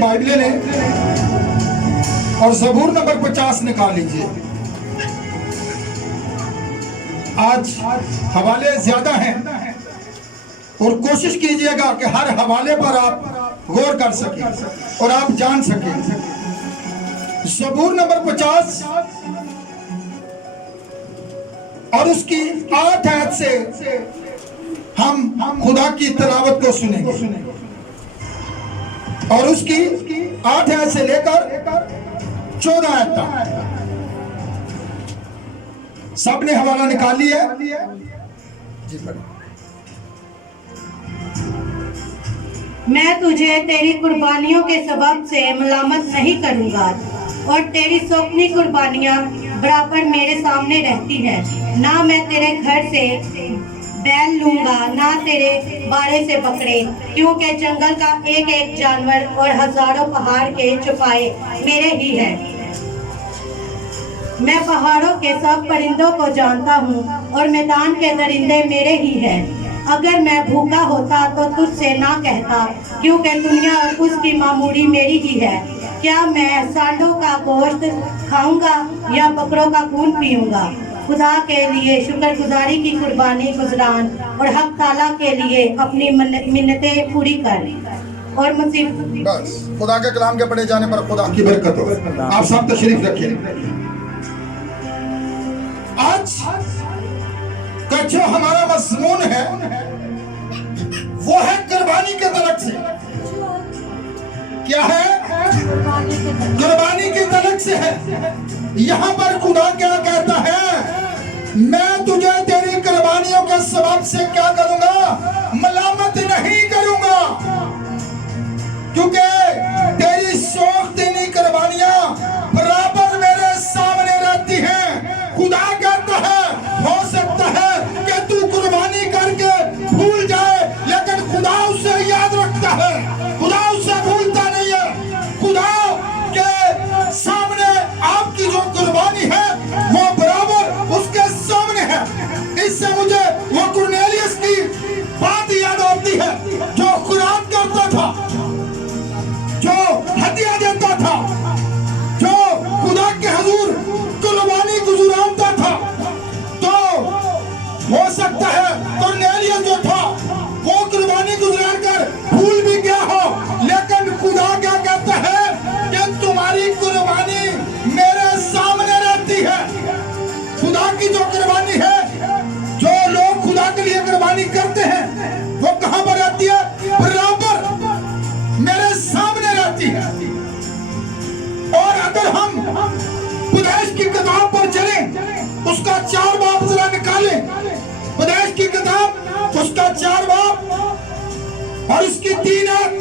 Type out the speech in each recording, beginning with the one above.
Bible ने और ज़बूर number 50 निकाल लीजिए। आज हवाले ज्यादा हैं और कोशिश कीजिएगा कि हर हवाले पर आप गौर कर सकें और आप जान सकें। ज़बूर नंबर 50 और उसकी 8 आयत से हम खुदा की तिलावत को सुनेंगे और उसकी 8 आयत से लेकर 14 आयत तक सबने हवाला निकाल लिया जी। मैं तुझे तेरी कुर्बानियों के सबब से मलामत नहीं करूंगा और तेरी सौंपनी कुर्बानियां बराबर मेरे सामने रहती है। ना मैं तेरे घर से बैल लूंगा ना तेरे बाड़े से बकरे, क्योंकि जंगल का एक एक जानवर और हजारों पहाड़ के चौपाए मेरे ही हैं। मैं पहाड़ों के सब परिंदों को जानता हूँ और मैदान के दरिंदे मेरे ही हैं। अगर मैं भूखा होता तो तुझसे ना कहता, क्योंकि दुनिया और उसकी मामूरी मेरी ही है। क्या मैं सांडों का गोश्त खाऊंगा या बकरों का खून पीऊंगा? खुदा के लिए शुक्रगुजारी की कुर्बानी गुजरान और हक ताला के लिए अपनी मिन्नतें पूरी कर और मुसीबत। बस खुदा के कलाम के पढ़े जाने पर खुदा की बरकत हो। आप सब तशरीफ रखिए। आज का जो हमारा मज़मून है वो है कुर्बानी के तलक से। क्या है? कुर्बानी के तलक से है। यहाँ पर खुदा क्या कहता है? मैं तुझे तेरी कुर्बानियों के सबब से क्या करूंगा? मलामत नहीं करूंगा, क्योंकि तेरी शौकीनी कुर्बानियां बराबर मेरे सामने रहती हैं। खुदा कहता है हो सकता है कि तू कुर्बानी करके भूल जाए, लेकिन खुदा उसे याद रखता है। खुदा उसे भूलता नहीं है। खुदा के सामने आपकी जो कुर्बानी है वो बराबर उसके सामने है। इससे मुझे वो कुरनेलियस की बात याद आती है जो खुरान करता था, जो हदिया देता था, जो खुदा के हुजूर कुर्बानी गुजरानता था। तो हो सकता है कुरनेलियस जो था वो कुर्बानी गुजरान कर भूल भी गया हो, लेकिन खुदा क्या कहता है कि तुम्हारी कुर्बानी मेरे सामने रहती है। खुदा की जो कुर्बानी है, जो लोग खुदा के लिए कुर्बानी करते हैं, वो कहां पर रहती है? बराबर मेरे सामने रहती है। और अगर हम पैदाइश की किताब पर चलें, उसका 4 बाब जरा निकालें। पैदाइश की किताब उसका 4 बाब और उसकी 3 आयत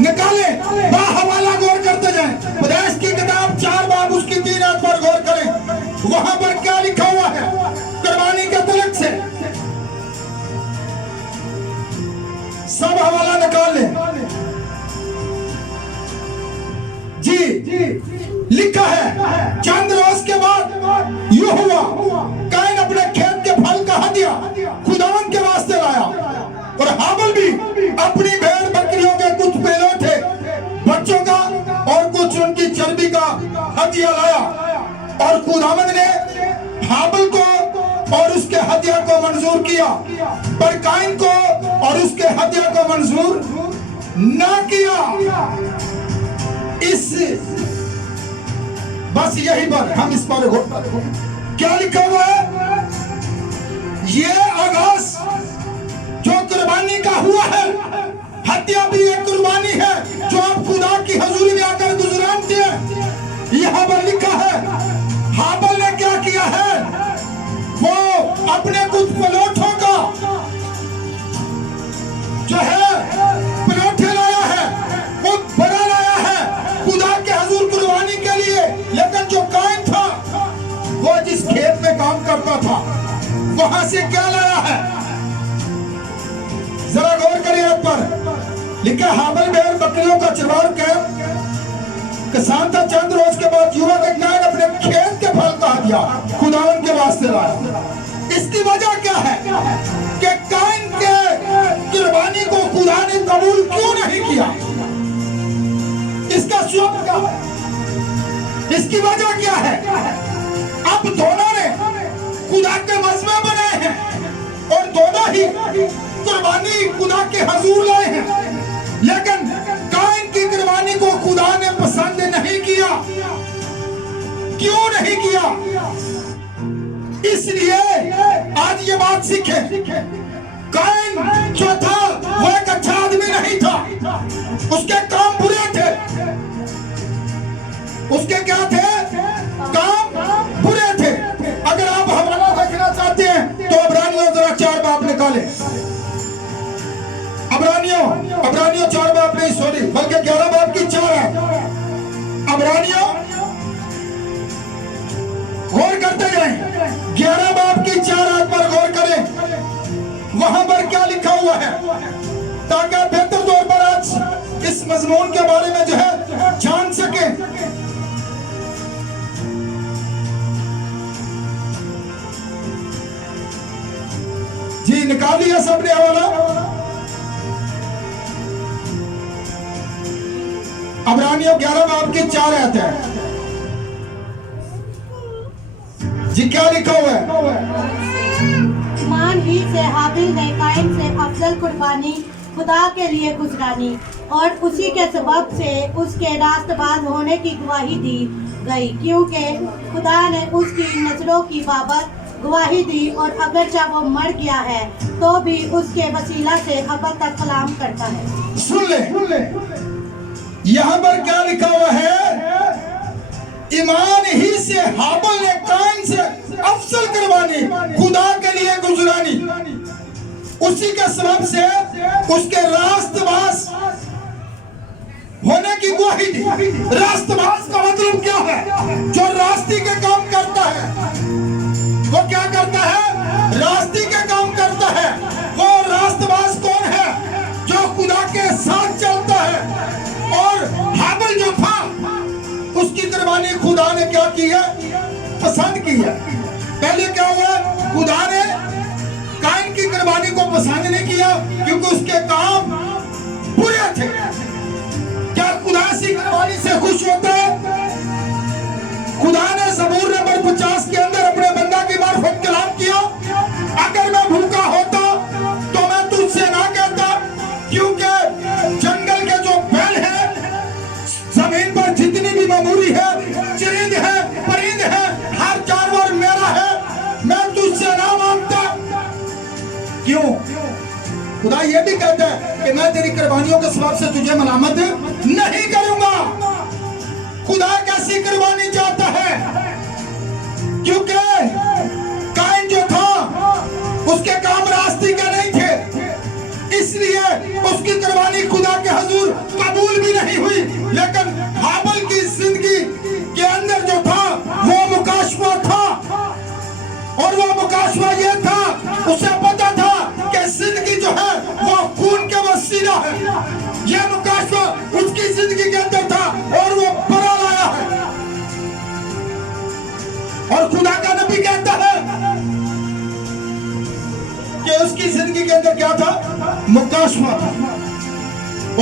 निकालें। बाहवाला गौर करते जाएं। पैदाइश की किताब 4 बाब उसकी 3 आयत पर गौर करें। वहां पर क्या लिखा हुआ है कुर्बानी के तलक से? सब हवाला निकाल लें जी। लिखा है चंद रोज के बाद यूं हुआ, कैन अपने खेत के फल का हदिया खुदावन के वास्ते लाया और हाबिल भी अपनी भेड़ बकरियों के कुछ पहलौठे बच्चों का और कुछ उनकी चर्बी का हदिया लाया। और खुदावन ने हाबिल को और उसके हदिया को मंजूर किया, पर काइन को और उसके हदिया को मंजूर ना किया। इस बस यही पर हम इस पर क्या लिखा हुआ है? ये आगाज जो कुर्बानी का हुआ है, हत्या भी एक कुर्बानी है जो आप खुदा की हजूरी में आकर गुजरानते हैं। यहाँ पर लिखा है हाबिल ने क्या किया है? वो अपने कुछ पलोठों का जो है पलोठे लाया है, वो बड़ा लाया है खुदा के हजूर कुर्बानी के लिए। लेकिन जो काइन था वो जिस खेत में काम करता था वहां से क्या लाया है? जरा गौर करिए पर। लिखा हाबिल भेड़ बकरियों का चरवार किसान था। चंद रोज के बाद युवक एक नायक अपने खेत के फल का हदिया खुदावन के वास्ते लाया। इसकी वजह क्या है कि काइन के कुर्बानी को खुदा ने कबूल क्यों नहीं किया? शुअब का। इसकी वजह क्या है? अब दोनों ने खुदा के मजमे बनाए हैं और दोनों ही कुर्बानी खुदा के हजूर लाए हैं, लेकिन काइन की कुर्बानी को खुदा ने पसंद नहीं किया। क्यों नहीं किया? इसलिए आज ये बात सीखे, काइन जो था वो एक अच्छा आदमी नहीं था, उसके काम बुरे थे। उसके क्या थे? काम बुरे थे। अगर आप हवाला देखना चाहते हैं तो अब्रानियों जरा 4 बाब निकाले। अब्रानियों 4 बाब नहीं, सॉरी, बल्कि 11 बाब की 4 है। अब्रानियों गौर करते जाएं, 11 बाब की 4 आयत पर गौर करें, वहां पर क्या लिखा हुआ है, ताकि आप बेहतर तौर पर आज इस मजमून के बारे में जो है जान सके। जी निकाल लिया सबने हवाला? अब्रानियों 11 बाब की 4 आयत है जी, क्या लिखा हुआ है? ईमान ही से हाबिल ने काइन से अफजल कुर्बानी खुदा के लिए गुजरानी और उसी के सबब से उसके रास्तबाज होने की गवाही दी गई, क्योंकि खुदा ने उसकी नजरों की बाबत गवाही दी और अगरचे वो मर गया है तो भी उसके वसीला से अब तक कलाम करता है। सुन ले, यहाँ पर क्या लिखा हुआ है? ईमान ही से हाबिल ने काइन से अफजल कुर्बानी खुदा के लिए गुजरानी, उसी के सबब से उसके रास्तबाज होने की गवाही दी। रास्तबाज का मतलब क्या है? जो रास्ते के काम करता है। वो क्या करता है? रास्ते के काम करता है। वो रास्तबाज कौन है? जो खुदा के साथ चलता है। और हाबिल जो था उसकी कुर्बानी खुदा ने क्या की है? पसंद की है। पहले क्या हुआ? खुदा ने काइन की कुर्बानी को पसंद नहीं किया क्योंकि उसके काम बुरे थे। क्या खुदा ऐसी कुर्बानी से खुश होता है? खुदा ने ज़बूर नंबर 50 के अंदर अपने बंदा की मार्फत कलाम किया, अगर मैं भूखा होता तो मैं तुझसे ना कहता, क्योंकि जंगल के जो बैल है, जमीन पर जितनी भी ममूरी है, चिरिंद है, परिंद है, हर जानवर मेरा है, मैं तुझसे ना मांगता। क्यों? खुदा ये भी कहता है कि मैं तेरी कुर्बानियों के सबब से तुझे मलामत नहीं करूंगा। खुदा कैसी कुर्बानी चाहता है? क्योंकि काइन जो था उसके काम रास्ते के नहीं थे, इसलिए उसकी कुर्बानी खुदा के हुजूर कबूल भी नहीं हुई। लेकिन हाबिल की जिंदगी के अंदर जो था वो मुकाशवा था, और वो मुकाशवा ये था, उसे पता था कि जिंदगी जो है वो खून के वसीला है। ये मुकाशवा उसकी जिंदगी के अंदर था और वो बड़ा लाया है। और खुदा का नबी कहता है कि उसकी जिंदगी के अंदर क्या था? मुकाशवा था।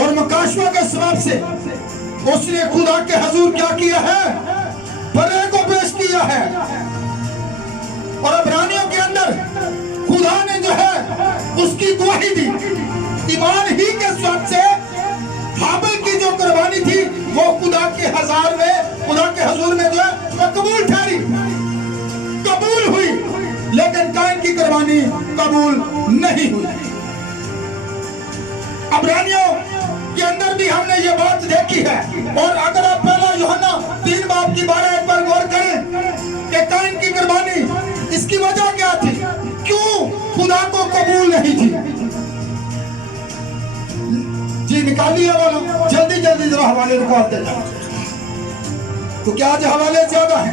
और मुकाशवा के सबब से उसने खुदा के हुजूर क्या किया है? बड़े को पेश किया है। और अब्रानियों के अंदर खुदा ने जो है उसकी गवाही दी। ईमान ही के सबब से हाबिल की जो कुर्बानी थी वो खुदा के हजार में, खुदा के हुजूर में जो है मकबूल ठहरी, कबूल हुई। लेकिन काइन की कुर्बानी कबूल नहीं हुई। अब्रानियों के अंदर भी हमने ये बात देखी है। और अगर आप पहला यूहन्ना 3 बाब की 12 आयत पर गौर करें कि काइन की कुर्बानी, इसकी वजह क्या थी? क्यों खुदा को कबूल नहीं थी? जी निकालिए हवाला, जल्दी जल्दी जरा हवाले निकालते जाओ। तो क्या आज हवाले ज्यादा है?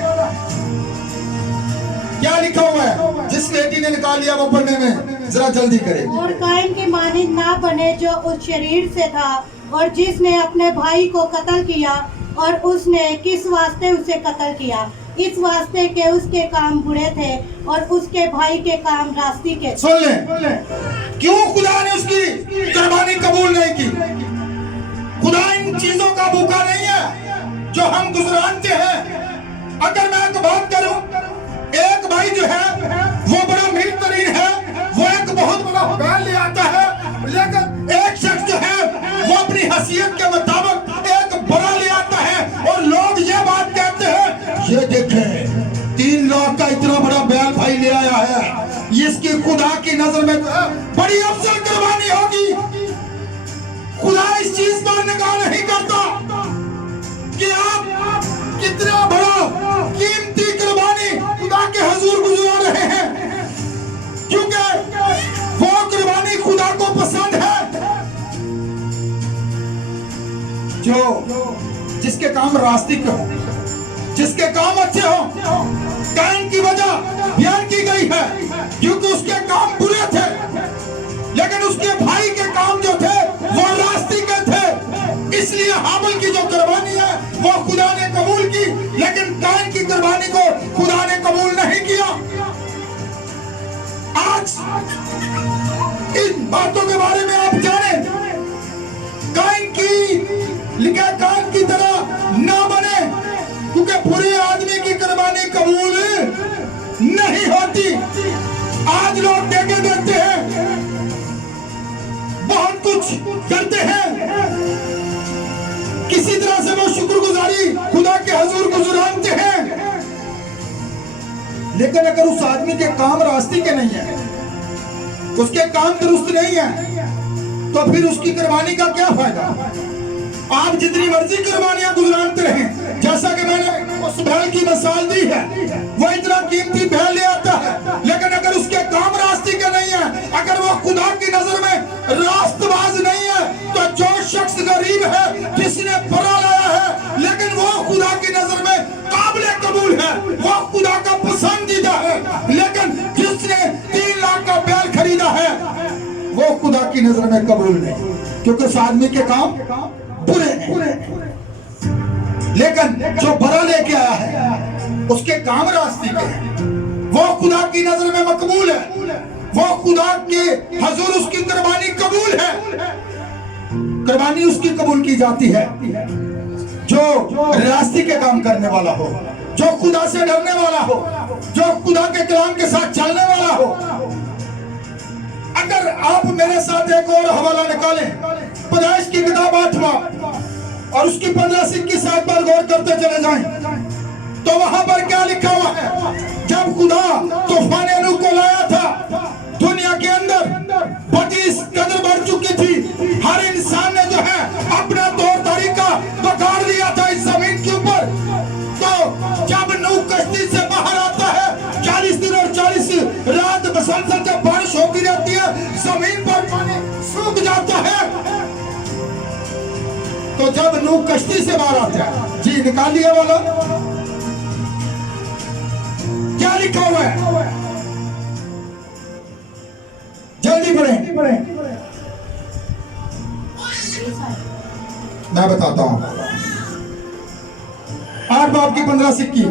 क्या लिखा हुआ है? जिस लेडी ने निकाल लिया वो पढ़ने में जरा जल्दी करे। और काइन के मानिंद ना बने जो उस शरीर से था और जिसने अपने भाई को कत्ल किया। और उसने किस वास्ते उसे कत्ल किया? इस वास्ते के उसके काम बुरे थे और उसके भाई के काम रास्ते के। सुन ले, क्यों खुदा ने उसकी कुर्बानी कबूल नहीं की? खुदा इन चीजों का भूखा नहीं है। जो हम गुजरानते हैं। अगर मैं एक बात करूं, एक भाई जो है वो बड़ा मीर तरीन है, वो एक बहुत बड़ा बैल ले आता है, लेकिन एक शख्स जो है वो अपनी हैसियत के मुताबिक एक बड़ा ले आता है और लोग ये बात कहते हैं, ये देखें 3 लाख का इतना बड़ा बैल भाई ले आया है, इसकी खुदा की नजर में तो बड़ी अफजल कुर्बानी होगी। खुदा इस चीज पर निगाह नहीं करता कि आप कितना बड़ा कीमती कुर्बानी खुदा के हुजूर गुजरा रहे हैं, क्योंकि वो कुर्बानी खुदा को पसंद है। जो जिसके काम रास्ते के हो, जिसके काम अच्छे हो, कायन की वजह बयान की गई है क्योंकि उसके काम बुरे थे, लेकिन उसके भाई के काम जो थे वो रास्ते के थे। इसलिए हाबिल की जो कुर्बानी है वो खुदा ने कबूल की, लेकिन कायन की कुर्बानी को खुदा ने कबूल नहीं किया। आज इन बातों के बारे में आप जाने, कायन की लिखा कायन की तरह ना बने, क्योंकि बुरे आदमी की कुर्बानी कबूल नहीं होती। आज लोग देखे देते हैं, बहुत कुछ करते हैं, किसी तरह से वो शुक्रगुजारी खुदा के हुजूर गुजरानते हैं, लेकिन अगर उस आदमी के काम रास्ते के नहीं है, उसके काम दुरुस्त नहीं है, तो फिर उसकी कुर्बानी का क्या फायदा। आप जितनी मर्जी कुर्बानियां गुजरानते रहें, जैसा कि मैंने उस बैल की मिसाल दी है, वो इतना कीमती बैल ले आता है, लेकिन अगर उसके काम रास्ते के नहीं है, अगर वो खुदा की नजर में रास्तबाज नहीं है, तो जो शख्स गरीब है, जिसने परा लाया है, लेकिन वो खुदा की नजर में काबिले कबूल है, वो खुदा का पसंदीदा है, लेकिन जिसने 3 लाख का बैल खरीदा है वो खुदा की नजर में कबूल नहीं, क्योंकि उस आदमी के काम बुरे हैं। लेकिन जो बड़ा लेके आया है उसके काम रास्ते के हैं, वो खुदा की नजर में मकबूल है, वो खुदा के हुजूर उसकी कुर्बानी कबूल है। कुर्बानी उसकी कबूल की जाती है जो रास्ते के काम करने वाला हो, जो खुदा से डरने वाला हो, जो खुदा के कलाम के साथ चलने वाला हो। अगर आप मेरे साथ एक और हवाला निकालें, पैदाइश की किताब 8वां और उसकी 15 की 7 बार गौर करते चले जाएं, तो वहां पर क्या लिखा हुआ है। जब खुदा तूफान नूह को लाया था, दुनिया के अंदर बदी इस कदर बढ़ चुकी थी, हर इंसान ने जो है अपना तौर तरीका बिगाड़ लिया था इस जमीन के ऊपर। तो जब नूह कश्ती से बाहर आता है, 40 दिन और 40 रात मुसलसल जब बारिश होती रहती है, जमीन पर पानी सूख जाता है। तो जब नूह कश्ती से बाहर आता है, जी निकाल लिया वाला, क्या लिखा हुआ है, जल्दी पढ़ें। मैं बताता हूं, 8 बाब की 15 सिक्की।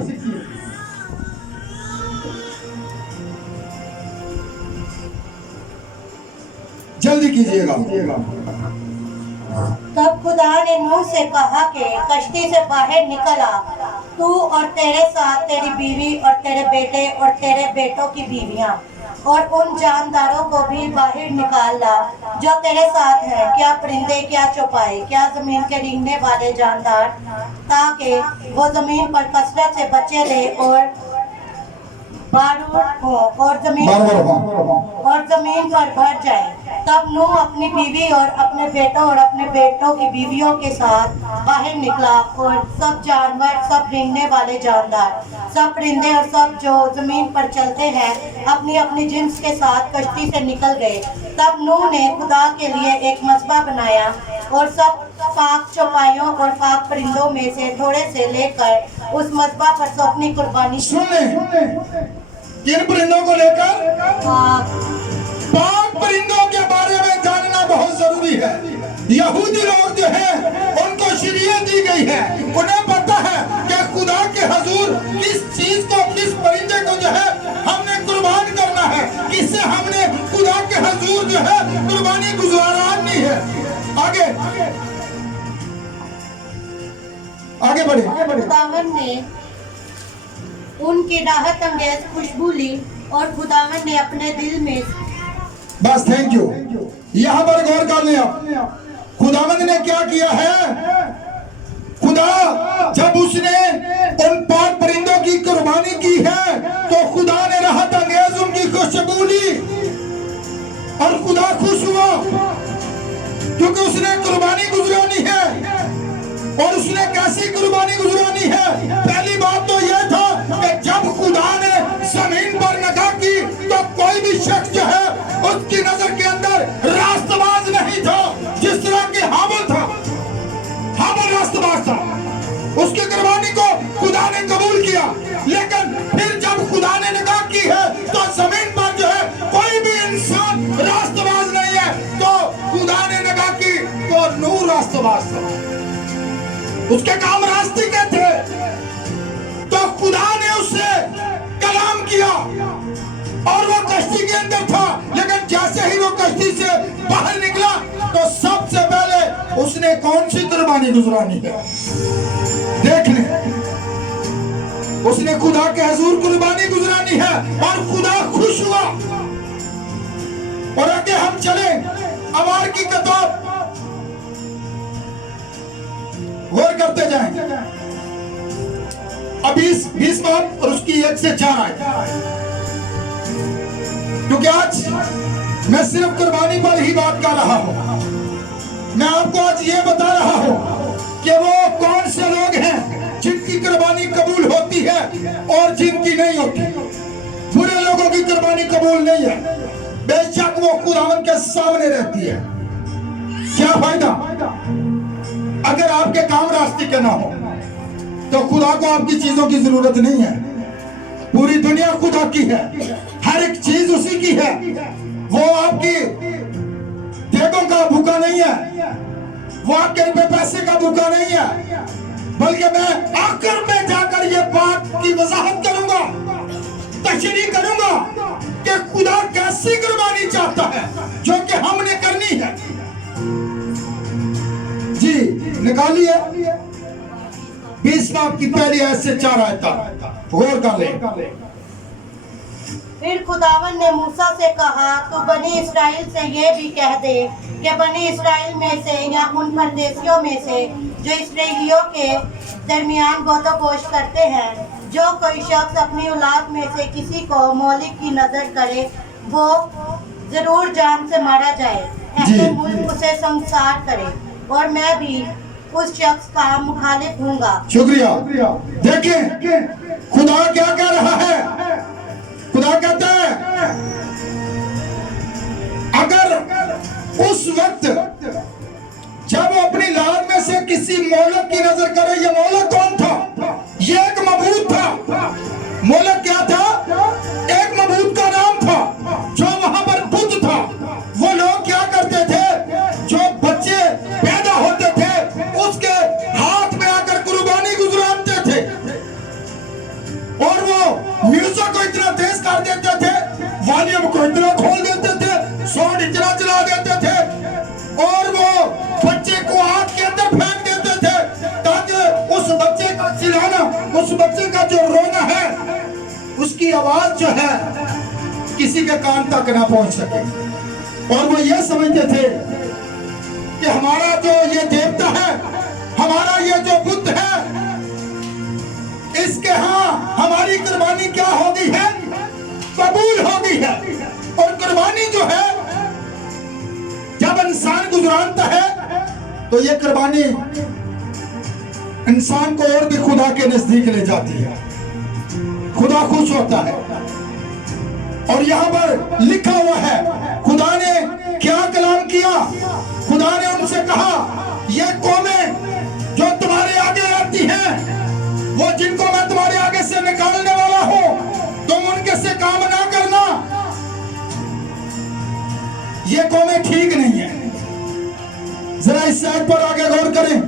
जल्दी कीजिएगा। तब खुदा ने नूह से कहा कि कश्ती से बाहर निकल आ, तू और तेरे साथ तेरी बीवी और तेरे बेटे और तेरे बेटों की बीवियां और उन जानदारों को भी बाहर निकाल ला जो तेरे साथ हैं, क्या परिंदे, क्या चौपाई, क्या जमीन के रेंगने वाले जानदार, ताकि वो जमीन पर कसरत से बचे रहे और बारूद हो और जमीन पर भर जाए। तब नूह अपनी बीवी और अपने बेटों और अपने बेटों की बीवियों के साथ बाहर निकला और सब जानवर, सब रेंगने वाले जानदार, सब परिंदे और सब जो जमीन पर चलते हैं अपनी अपनी जिन्स के साथ कश्ती से निकल गए। तब नूह ने खुदा के लिए एक मस्बा बनाया और सब पाक चौपाइयों और पाक परिंदों में से थोड़े से लेकर उस मस्बा पर से अपनी कुर्बानी। किन परिंदों को लेकर? पाक परिंदों के बारे में जानना बहुत जरूरी है। यहूदी लोग जो है उनको शरीयत दी गई है, उन्हें पता है कि खुदा के हुजूर किस चीज को, किस परिंदे को जो है हमने कुर्बान करना है, किससे हमने खुदा के हुजूर जो है कुर्बानी गुजारनी है। आगे आगे बढ़े। खुदावन ने उनकी राहत अंगेज खुशबू ली और खुदावन ने अपने दिल में। बस, थैंक यू। यहां पर गौर कर लिया, खुदावंद ने क्या किया है। खुदा जब उसने उन पाक परिंदों की कुर्बानी की है तो खुदा ने राहत अंगेज उनकी खुशबू ली और खुदा खुश हुआ, क्योंकि उसने कुर्बानी गुजरानी है। और उसने कैसी कुर्बानी गुजरानी है? पहली बात तो यह था कि जब खुदा ने जमीन पर निगाह की तो कोई भी शख्स जो है उसकी नजर के अंदर रास्तबाज नहीं था। जिस तरह के हाबिल था, हाबिल रास्तबाज था, उसकी कुर्बानी को खुदा ने कबूल किया। लेकिन फिर जब खुदा ने निगाह की है तो जमीन पर जो है कोई भी इंसान रास्तबाज नहीं है। तो खुदा ने निगाह की तो नूह रास्तबाज था, उसके काम रास्ते के थे। तो खुदा ने उससे कलाम किया और वो कश्ती के अंदर था। लेकिन जैसे ही वो कश्ती से बाहर निकला तो सबसे पहले उसने कौन सी कुर्बानी गुजरानी है? देख ले, उसने खुदा के हुजूर कुर्बानी गुजरानी है और खुदा खुश हुआ। और आगे हम चले, अमार की किताब गौर करते जाएं। अब 20 बात और उसकी 1 से 4 आए, क्योंकि आज मैं सिर्फ कुर्बानी पर ही बात कर रहा हूं। मैं आपको आज ये बता रहा हूं कि वो कौन से लोग हैं जिनकी कुर्बानी कबूल होती है और जिनकी नहीं होती। बुरे लोगों की कुर्बानी कबूल नहीं है, बेशक वो खुदावंद के सामने रहती है। क्या फायदा अगर आपके काम रास्ते के ना हो? तो खुदा को आपकी चीजों की जरूरत नहीं है। पूरी दुनिया खुदा की है, हर एक चीज उसी की है। वो आपकी देगों का भूखा नहीं है, वो आपके रुपए पैसे का भूखा नहीं है। बल्कि मैं आखिर में जाकर ये बात की वजाहत करूंगा, तशरीह करूंगा कि खुदा कैसी कुर्बानी चाहता है जो कि हमने करनी है। जी निकालिए 20 बाब की पहली आयत से 4 आयत तक गौर कर ले। फिर खुदावन ने मूसा से कहा, तो बनी इस्राएल से ये भी कह दे कि बनी इस्राएल में से या उन परदेशियों में से जो इस्राएलियों के दरमियान गोदोपोश करते हैं, जो कोई शख्स अपनी औलाद में से किसी को मौलिक की नजर करे, वो जरूर जान से मारा जाए। ऐसे मुल्क उसे संसार करे और मैं भी उस शख्स का मुखालिफ हूँगा। शुक्रिया। देखिए खुदा क्या कह रहा है। खुदा कहता है अगर उस वक्त जब वो अपनी लाद में से किसी मोलक की नजर करे, ये मोलक कौन था? ये एक मबूद था। मोलक क्या था? एक मबूद का नाम था जो वहां पर बुत था। वो लोग क्या करते थे? जो बच्चे पैदा होते थे उसके हाथ में आकर कुर्बानी गुजराते थे और वो म्यूजिक को इतना तेज कर देते थे, वॉल्यूम को इतना खोल देते थे, साउंड इतना चला देते थे और वो बच्चे को आग के अंदर फेंक देते थे ताकि उस बच्चे का चिल्लाना, उस बच्चे का जो रोना है, उसकी आवाज जो है किसी के कान तक ना पहुंच सके। और वो ये समझते थे कि हमारा जो ये देवता है, हमारा ये जो बुद्ध है, इसके यहाँ हमारी कुर्बानी क्या हो गई है? कबूल हो गई है। और कुर्बानी जो है जब इंसान गुजरानता है तो ये कुर्बानी इंसान को और भी खुदा के नजदीक ले जाती है। खुदा खुश होता है। और यहाँ पर लिखा हुआ है खुदा ने क्या कलाम किया? खुदा ने उनसे कहा, ये कौमें जो तुम्हारे आगे आती हैं, वो जिनको मैं तुम्हारे आगे से निकालने वाला हूं, तुम उनके से काम ना करना। ये कौमें ठीक नहीं है। जरा इस आयत पर आगे गौर करें।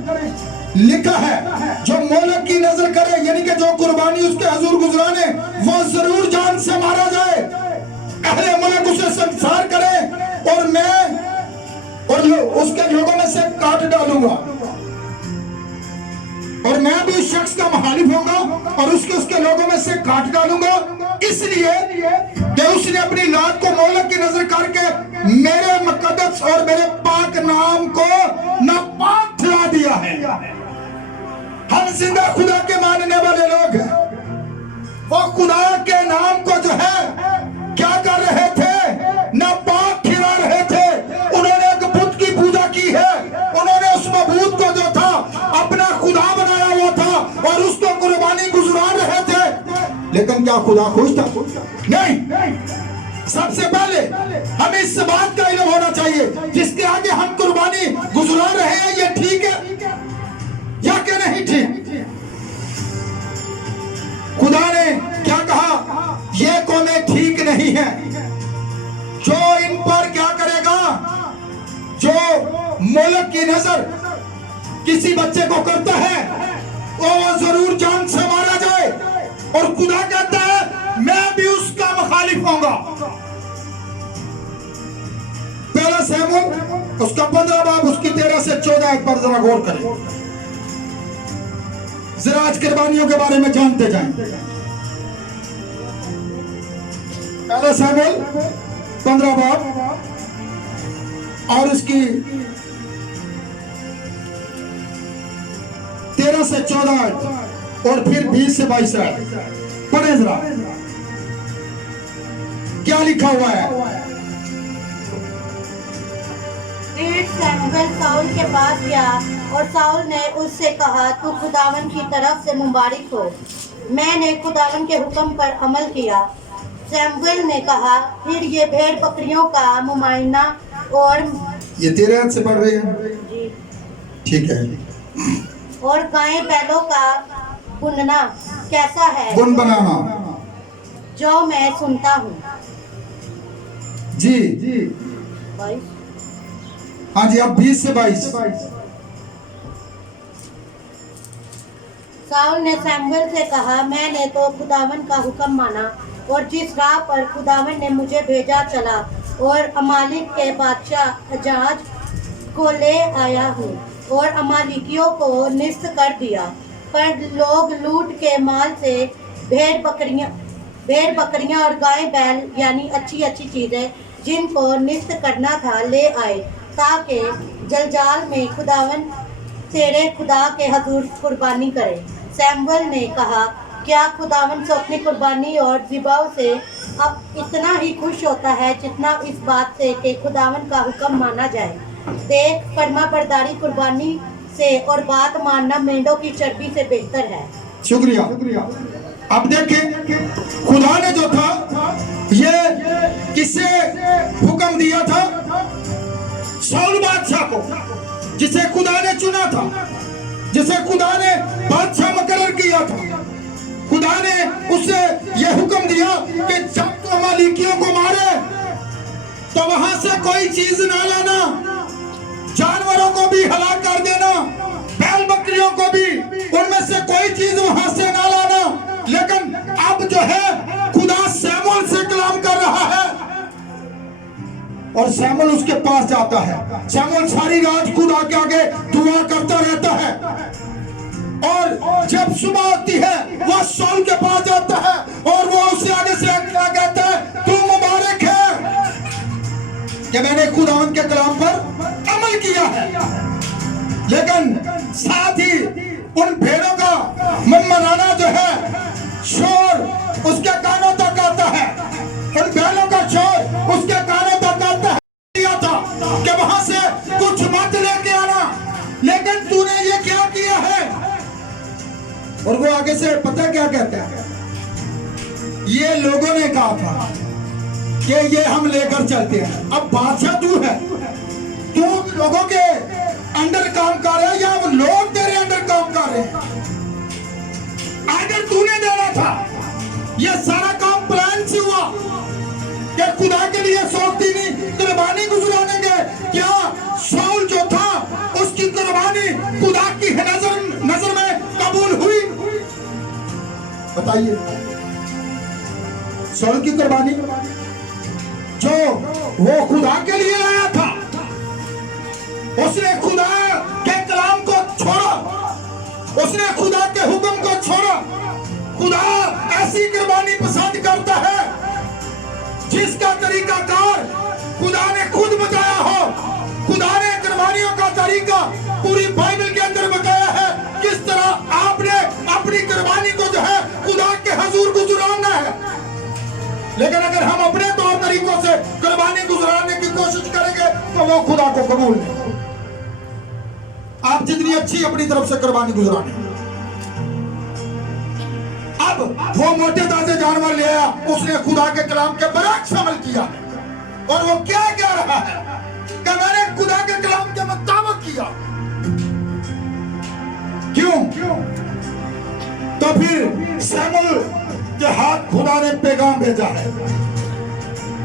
लिखा है जो मोलक की नजर करे, यानी कि जो कुर्बानी उसके हुजूर गुजराने, वो जरूर जान से मारा जाए। अहले मुल्क उसे संसार करे और मैं और उसके लोगों में से काट डालूंगा। और मैं भी उस शख्स का मुखालिफ होगा और उसके लोगों में से काट डालूंगा, इसलिए कि उसने अपनी लात को मोहलक की नजर करके मेरे मुकद्दस और मेरे पाक नाम को नापाक ठहरा दिया है। हम जिंदा खुदा के मानने वाले लोग हैं। वो खुदा के नाम को जो है क्या कर रहे थे, नापाक ठहरा रहे थे। उन्होंने एक बुत की पूजा की है, उन्होंने उस मबूद को जो था अपना खुदा बनाया हुआ था और उसको कुर्बानी गुजरा रहे थे। लेकिन क्या खुदा खुश था? नहीं। सबसे पहले हमें इस बात का इल्म होना चाहिए, जिसके आगे हम कुर्बानी गुजरा रहे हैं ये ठीक है या क्या नहीं ठीक। खुदा ने क्या कहा, ये कौमें ठीक नहीं है। जो इन पर क्या करेगा, जो मुल्क की नजर किसी बच्चे को करता है वो जरूर जान से मारा जाए। और खुदा कहता है मैं भी उसका मुखालिफ होऊंगा। पहला शमूएल उसका 15 बाब उसकी 13 से 14 पर जरा गौर करें। जरा आज कुर्बानियों के बारे में जानते जाएं। पहला शमूएल 15 बाब और उसकी 13 से 14 और फिर 20 से 22 पढ़े जरा क्या लिखा हुआ है। फिर शमूएल साउल के पास गया और साउल ने उससे कहा, तू खुदावन की तरफ से मुबारक हो, मैंने खुदावन के हुक्म पर अमल किया। शमूएल ने कहा, फिर ये भेड़ बकरियों का मुआयना और ये 13 से पढ़ रहे हैं, ठीक है, और गाय बैलों का बुनना कैसा है, बुन बनाना, जो मैं सुनता हूँ। जी भाई हाँ जी, अब 20 से 22। साउल ने शमूएल से कहा, मैंने तो खुदावन का हुक्म माना और जिस राह पर खुदावन ने मुझे भेजा चला और अमालिक के बादशाह अजाज को ले आया हूँ और अमालिकियों को निस्त कर दिया। पर लोग लूट के माल से भेड़ बकरियां और गाय बैल यानी अच्छी अच्छी चीजें जिनको निस्त करना था ले आए, ताकि जलजाल में खुदावन तेरे खुदा के हजूर कुर्बानी करे। शमूएल ने कहा, क्या खुदावन से अपनी कुर्बानी और ज़िबाओं से अब इतना ही खुश होता है जितना इस बात से कि खुदावन का हुक्म माना जाए। देख, फरमा बरदारी कुर्बानी से और बात मानना मेंढों की चर्बी से बेहतर है। शुक्रिया। अब देखें खुदा ने जो था ये किसे हुक्म दिया था, शाऊल बादशाह को, जिसे खुदा ने चुना था, जिसे खुदा ने बादशाह मुकर्रर किया था। खुदा ने उसे यह हुक्म दिया कि जब तो अमालिकियों को मारे तो वहां से कोई चीज ना लाना, जानवरों को भी हलाक कर देना, बैल बकरियों को भी, उनमें से कोई चीज वहां से ना लाना। लेकिन अब जो है खुदा शमूएल से कलाम कर रहा है और शमूएल उसके पास जाता है। शमूएल सारी रात खुदा के आगे दुआ करता रहता है और जब सुबह होती है वो शाऊल के पास जाता है और वो उससे आगे से क्या कहता है, तू मुबारक है कि मैंने खुदावन के कलाम पर अमल किया है। लेकिन साथ ही उन भेड़ों का मनमनाना जो है शोर उसके कानों तक आता है, उन बैलों का शोर उसके कानों तक आता है। दिया था कि वहां से कुछ मत लेके आना, लेकिन तूने ये क्या किया है। और वो आगे से पता क्या कहता है, ये लोगों ने कहा था कि ये हम लेकर चलते हैं। अब बादशाह तू है, तू लोगों के अंडर काम कर रहा है या वो लोग तेरे अंडर काम कर रहे हैं। अगर तूने देना था, ये सारा काम प्लान से हुआ कि खुदा के लिए 103 कुर्बानी गुजराने गए। क्या शाऊल जो था उसकी कुर्बानी खुदा की नजर में कबूल हुई? बताइए। शाऊल की कुर्बानी जो वो खुदा के लिए लाया था, उसने खुदा के कलाम को छोड़ा, उसने खुदा के हुक्म को छोड़ा। खुदा ऐसी कुर्बानी पसंद करता है जिसका तरीकाकार खुदा ने खुद बताया हो। खुदा ने कुर्बानियों का तरीका पूरी बाइबल के अंदर बताया है, किस तरह आपने अपनी कुर्बानी को जो है खुदा के हजूर गुजराना है। लेकिन अगर हम अपने तौर तरीकों से कुर्बानी गुजराने की कोशिश करेंगे तो वो खुदा को कबूल नहीं। आप जितनी अच्छी अपनी तरफ से कुर्बानी गुजरानी, अब वो मोटे ताजे जानवर ले आया, उसने खुदा के कलाम के बरक्स अमल किया और वो क्या कह रहा है कि मैंने खुदा के कलाम के मुताबिक किया। क्यों? तो फिर शमूएल के हाथ खुदा ने पैगाम भेजा है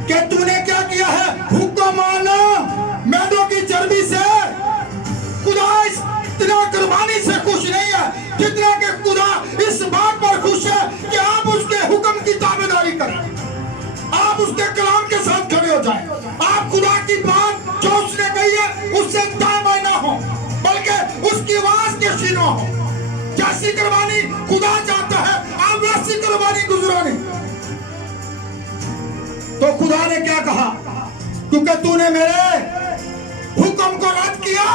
कि तूने क्या किया है, हुक्म माना मैदों की चर्बी से। खुदा इतना कुर्बानी से खुश नहीं है जितना कि खुदा इस बात पर खुश है कि आप उसके हुक्म की ताबेदारी करें, आप उसके कलाम के साथ खड़े हो जाएं, आप खुदा की बात जो उसने कही है उससे दाएं ना हो बल्कि उसकी आवाज के सीनो हो। जैसी कुर्बानी खुदा चाहता है आप वैसी कुर्बानी गुजरानी। तो खुदा ने क्या कहा, क्योंकि तूने मेरे हुक्म को रद्द किया,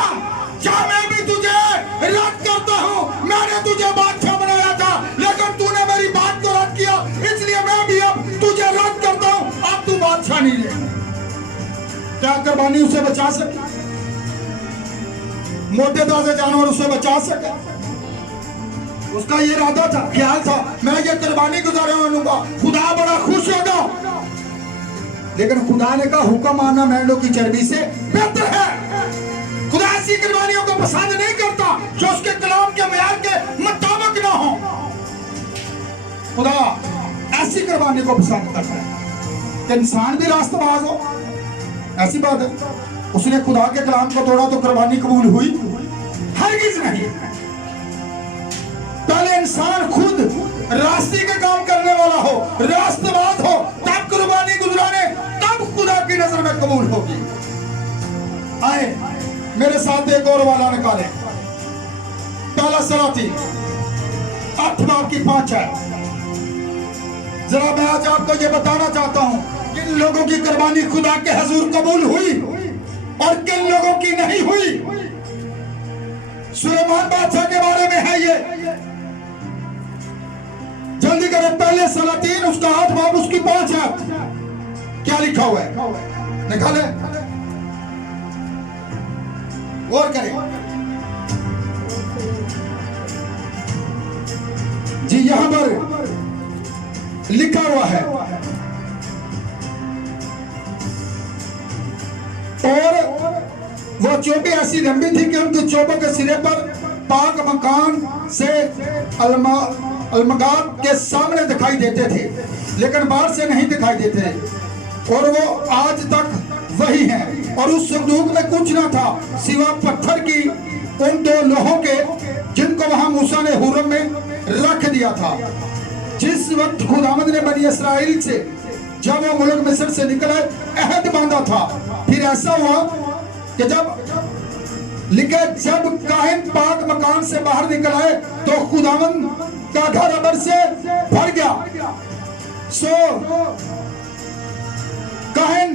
क्या मैं भी तुझे रद्द करता हूं। मैंने तुझे बादशाह बनाया था लेकिन तूने मेरी बात को रद्द किया, इसलिए मैं भी अब तुझे रद्द करता हूं, अब तू बादशाह नहीं रहे। क्या कुर्बानी उसे बचा सके? मोटे ताजे जानवर उसे बचा सके? उसका ये इरादा था, ख्याल था, मैं ये कुर्बानी गुजारे मानूंगा, खुदा बड़ा खुश होगा। लेकिन खुदा ने कहा हुक्म मानना मेंढों की चर्बी से बेहतर है। खुदा ऐसी कुर्बानियों को पसंद नहीं करता जो उसके कलाम के मेयार के मुताबिक ना हो। खुदा ऐसी कुर्बानी को पसंद करता है कि इंसान भी रास्तबाज हो। ऐसी बात है, उसने खुदा के कलाम को तोड़ा तो कुर्बानी कबूल हुई? हरगिज नहीं। पहले इंसान खुद रास्ते का काम करने वाला हो, रास्तबाज हो, तब कुर्बानी गुजराने, तब खुदा की नजर में कबूल होगी। आए मेरे साथ एक और वाला निकाले, पहला सलाती 8 बाब की 5 है। जरा मैं आज आपको ये बताना चाहता हूं किन लोगों की कुर्बानी खुदा के हजूर कबूल हुई और किन लोगों की नहीं हुई। सुलेमान बादशाह के बारे में है ये, जल्दी करें। पहले सलातीन उसका 8 बाब उसकी 5 है। क्या लिखा हुआ है, निकाले और करें जी। यहां पर लिखा हुआ है, और वो चोटी ऐसी लंबी थी कि उनकी चोबों के सिरे पर पाक मकान से अलमगात के सामने दिखाई देते थे लेकिन बाहर से नहीं दिखाई देते, और वो आज तक वही है। और उस संदूक में कुछ ना था सिवा पत्थर की उन 2 लोहों के जिनको वहां मूसा ने हुरम में रख दिया था। जिस वक्त खुदावंद ने बनी इस्राएल से जब वो मुल्क मिस्र से निकले अहद बांधा था, फिर ऐसा हुआ कि जब काहिन पाक मकान से बाहर निकल आए तो खुदावंद का घर अबर से भर गया। सो काहिन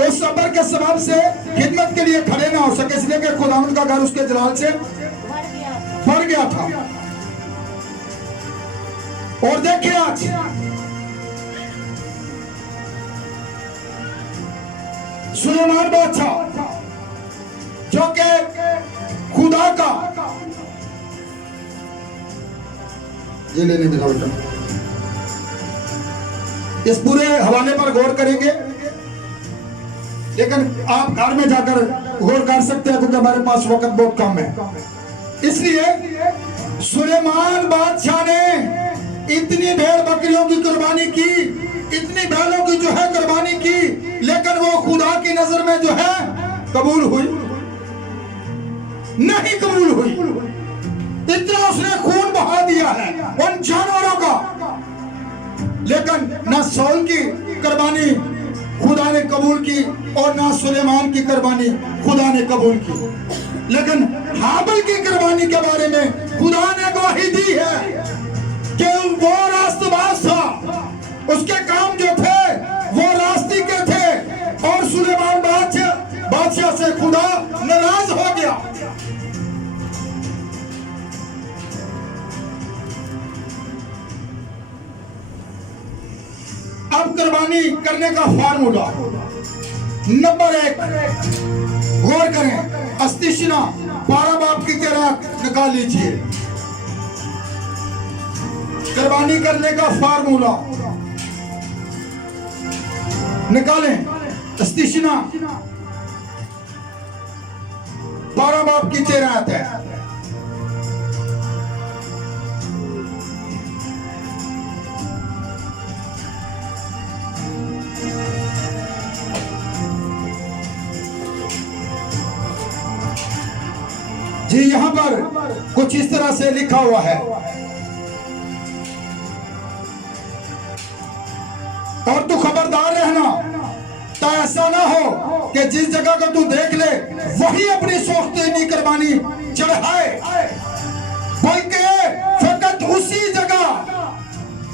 उस अबर के सबब से खिदमत के लिए खड़े ना हो सके, इसलिए कि खुदावंद का घर उसके जलाल से भर गया था। और देखिए आज सुलेमान बादशाह जो कि खुदा का ये लेने दिखा बेटा, इस पूरे हवाले पर गौर करेंगे, लेकिन आप घर में जाकर गौर कर सकते हैं क्योंकि हमारे पास वक्त बहुत कम है। इसलिए सुलेमान बादशाह ने इतनी भेड़ बकरियों की कुर्बानी की, इतनी बैलों की जो है कुर्बानी की, लेकिन वो खुदा की नजर में जो है कबूल हुई नहीं, कबूल हुई। इतना उसने खून बहा दिया है उन जानवरों का, लेकिन ना सौल की कुर्बानी खुदा ने कबूल की और ना सुलेमान की कुर्बानी खुदा ने कबूल की। लेकिन हाबिल की कुर्बानी के बारे में खुदा ने गवाही दी है कि वो रास्तबाज था, उसके काम जो थे वो रास्ते के थे, और सुलेमान बादशाह से खुदा नाराज हो गया। अब कुर्बानी करने का फार्मूला नंबर 1, गौर करें, अस्तिशना 12 बाब की तरह निकाल लीजिए। कुर्बानी करने का फार्मूला निकालें, अस्तिशना 12 बाब की 13 आयत है। जी यहां पर कुछ इस तरह से लिखा हुआ है, और तू खबरदार रहना, तो ऐसा ना हो कि जिस जगह को तू देख ले वही अपनी सोख्ती कुर्बानी चढ़ाए, बल्कि फकत उसी जगह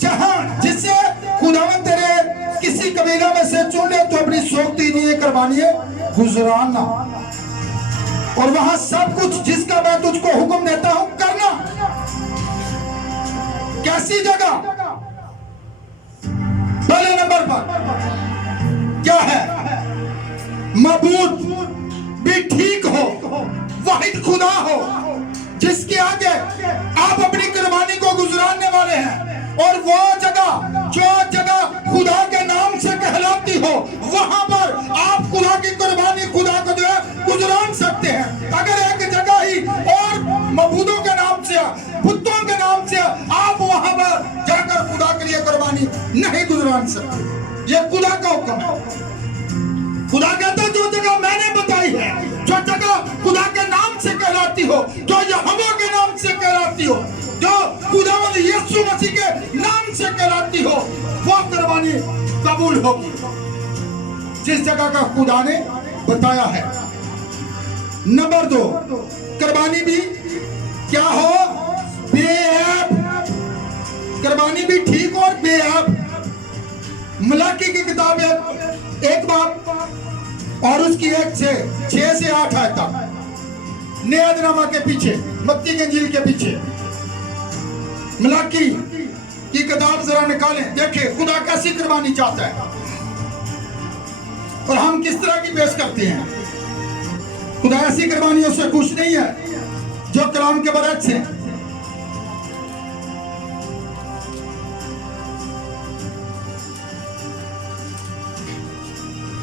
जहां जिससे खुदावंद तेरे किसी कबीला में से चुन ले तो अपनी सोख्ती कुर्बानी गुजराना, और वहां सब कुछ जिसका मैं तुझको हुक्म देता हूं करना। कैसी जगह? पहले नंबर पर क्या है? मबूद भी ठीक हो, वाहिद खुदा हो, जिसके आगे आप अपनी कुर्बानी को गुजराने वाले हैं, और वो जगह जो जगह खुदा के नाम से कहलाती हो, वहां पर आप खुदा की कुर्बानी खुदा को जो है गुजरान सकते हैं। अगर एक जगह ही और मबूदों के नाम से, बुतों के नाम से आप वहां पर जाकर खुदा के लिए कुर्बानी नहीं गुजरान सकते, ये खुदा का हुक्म है। खुदा कहता है जो जगह मैंने बताई है, जो जगह खुदा के नाम से कहलाती हो, जो यहोवा के नाम से कहलाती हो, जो खुदावंद यीशु मसीह के नाम से कहलाती हो, वो कुर्बानी कबूल होगी जिस जगह का खुदा ने बताया है। नंबर 2, कुर्बानी भी क्या हो? बेऐब। कुर्बानी भी ठीक और बेऐब। मलाकी की किताब है 1 बाब और उसकी 1 से 6 से 8 आयत तक, नियादनामा के पीछे, मत्ती की इंजील के पीछे। मलाकी की किताब जरा निकालें, देखें खुदा कैसी कुर्बानी चाहता है और हम किस तरह की पेश करते हैं। खुदा ऐसी कुर्बानियों से खुश नहीं है जो कलाम के बरक्स हैं।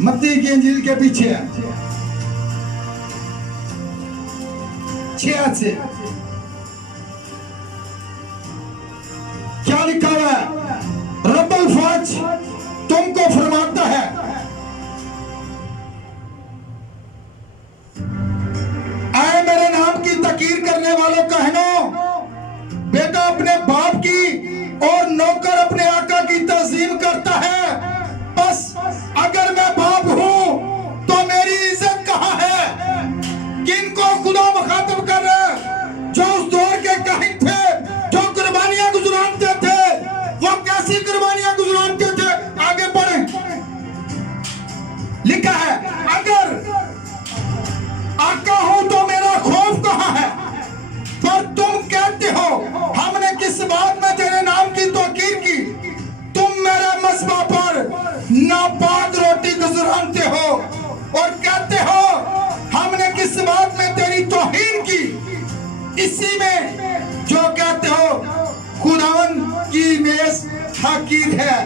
मत्ती की इंजील के पीछे है 6 से क्या लिखा हुआ है? रब्बुल फौज तुमको फरमाता है, आए मेरे नाम की तकीर करने वालों कहनो, बेटा अपने बाप की और नौकर अपने आका की तज़ीम करता है, बस अगर मैं बाप हूं तो मेरी इज्जत कहां है? किनको खुदा मुखातब कर रहा है? जो उस दौर के काहिन थे, जो कुर्बानियां गुजरानते थे, वो कैसी कुर्बानियां गुजरानते थे? आगे पढ़ें, लिखा है अगर आका हूं तो मेरा खौफ कहां है? पर तुम कहते हो हमने किस बात में तेरे नाम की तौकीर की? तुम मेरे मस्बा पर नापाक रोटी गुजरानते हो और कहते हो हमने किस बात में तेरी तौहीन की? इसी में जो कहते हो खुदावन की मेज हकीर है।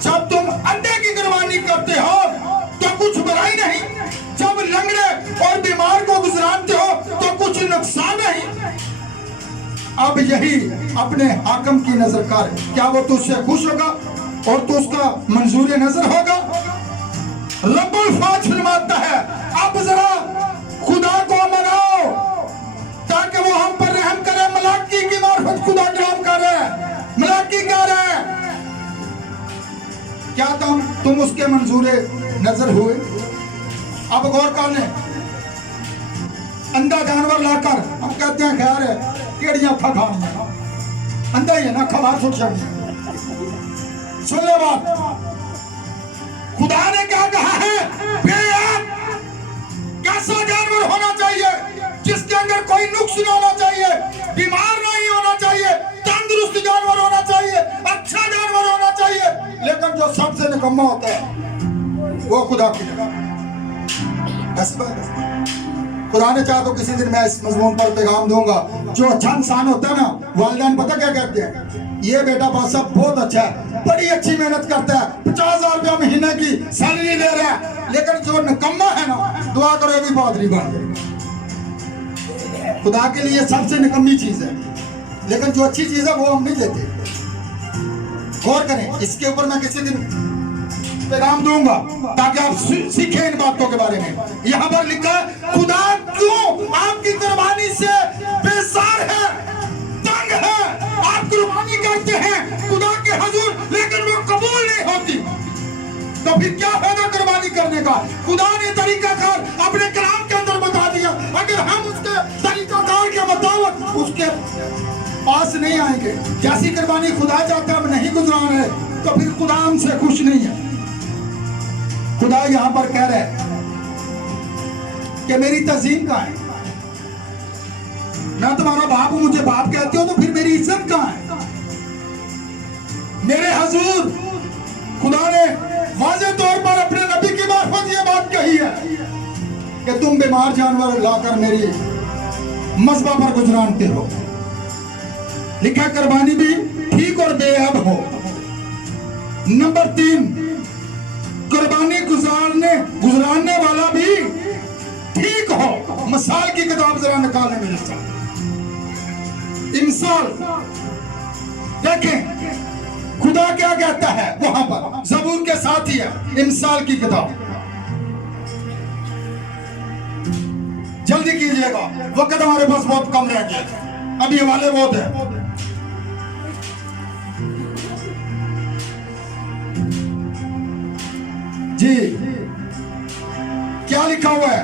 जब तुम अंडे की कुर्बानी करते हो तो कुछ बुराई नहीं, जब लंगड़े और बीमार को गुजरानते हो तो कुछ नुकसान नहीं। अब यही अपने हाकम की नजर कर, क्या वो तुझसे खुश होगा और तू उसका मंजूर नजर होगा? रब्बुल फौज फरमाता है अब जरा खुदा को मनाओ ताकि वो हम पर रहम करे। मलाकी की मार्फत खुदा कलाम कर रहे हैं, मलाकी कह रहे हैं क्या तुम उसके मंजूर नजर हुए? अब गौर कर लें, अंधा जानवर लाकर हम कहते हैं खैर केड़ियां खा खानी अंधा ही है ना, खबर सुन सकती। सुन ले बात, खुदा ने क्या कहा है? बेयाब कैसा जानवर होना चाहिए जिसके अंदर कोई नुक्स नहीं होना चाहिए, बीमार नहीं होना चाहिए, तंदुरुस्त जानवर होना चाहिए, अच्छा जानवर होना चाहिए। लेकिन जो सबसे निकम्मा होता है वो खुदा की जगह। ऐसी बात है। खुदा ने चाहा तो किसी दिन मैं इस मजमून पर पैगाम दूंगा। जो अच्छा इंसान होता है ना, वालिदैन पता क्या कहते हैं? ये बेटा बात साहब बहुत अच्छा है, बड़ी अच्छी मेहनत करता है, 50,000 रुपया महीने की सैलरी ले रहा है, लेकिन जो निकम्मा है ना, दुआ करो ये भी पादरी बन जाए। खुदा के लिए सबसे निकम्मी चीज है, लेकिन जो अच्छी चीज है वो हम नहीं देते। गौर करें, इसके ऊपर मैं किसी दिन पैगाम दूंगा ताकि आप सीखें इन बातों के बारे में। यहाँ पर लिखा है खुदा क्यों आपकी कुर्बानी से बेजार है, तंग है। आप कुर्बानी करते हैं खुदा के हुजूर, लेकिन वो कबूल नहीं होती, तो फिर क्या फायदा कुर्बानी करने का? खुदा ने तरीकाकार अपने कलाम के अंदर बता दिया। अगर हम उसके तरीकाकार के मुताबिक उसके पास नहीं आएंगे, जैसी कुर्बानी खुदा चाहता है हम नहीं गुजरा रहे, तो फिर खुदा हमसे खुश नहीं है। खुदा यहां पर कह रहे हैं कि मेरी तज़ीम कहां है? मैं तुम्हारा बाप हूं, मुझे बाप कहते हो, तो फिर मेरी इज्जत कहां है? मेरे हुजूर खुदा ने वाज़ेह तौर पर अपने नबी की मार्फत ये बात कही है कि तुम बीमार जानवर लाकर मेरी मज़बा पर गुजरानते हो। लिखा कुर्बानी भी ठीक और बेअब हो। नंबर 3, कुर्बानी गुजराने वाला भी ठीक हो। मिसाल की किताब जरा निकालने में इमसाल देखें खुदा क्या कहता है वहां पर, ज़बूर के साथ ही है इमसाल की किताब। जल्दी कीजिएगा, वक्त हमारे पास बहुत कम रह गया, अब ये वाले बहुत है। जी क्या लिखा हुआ है?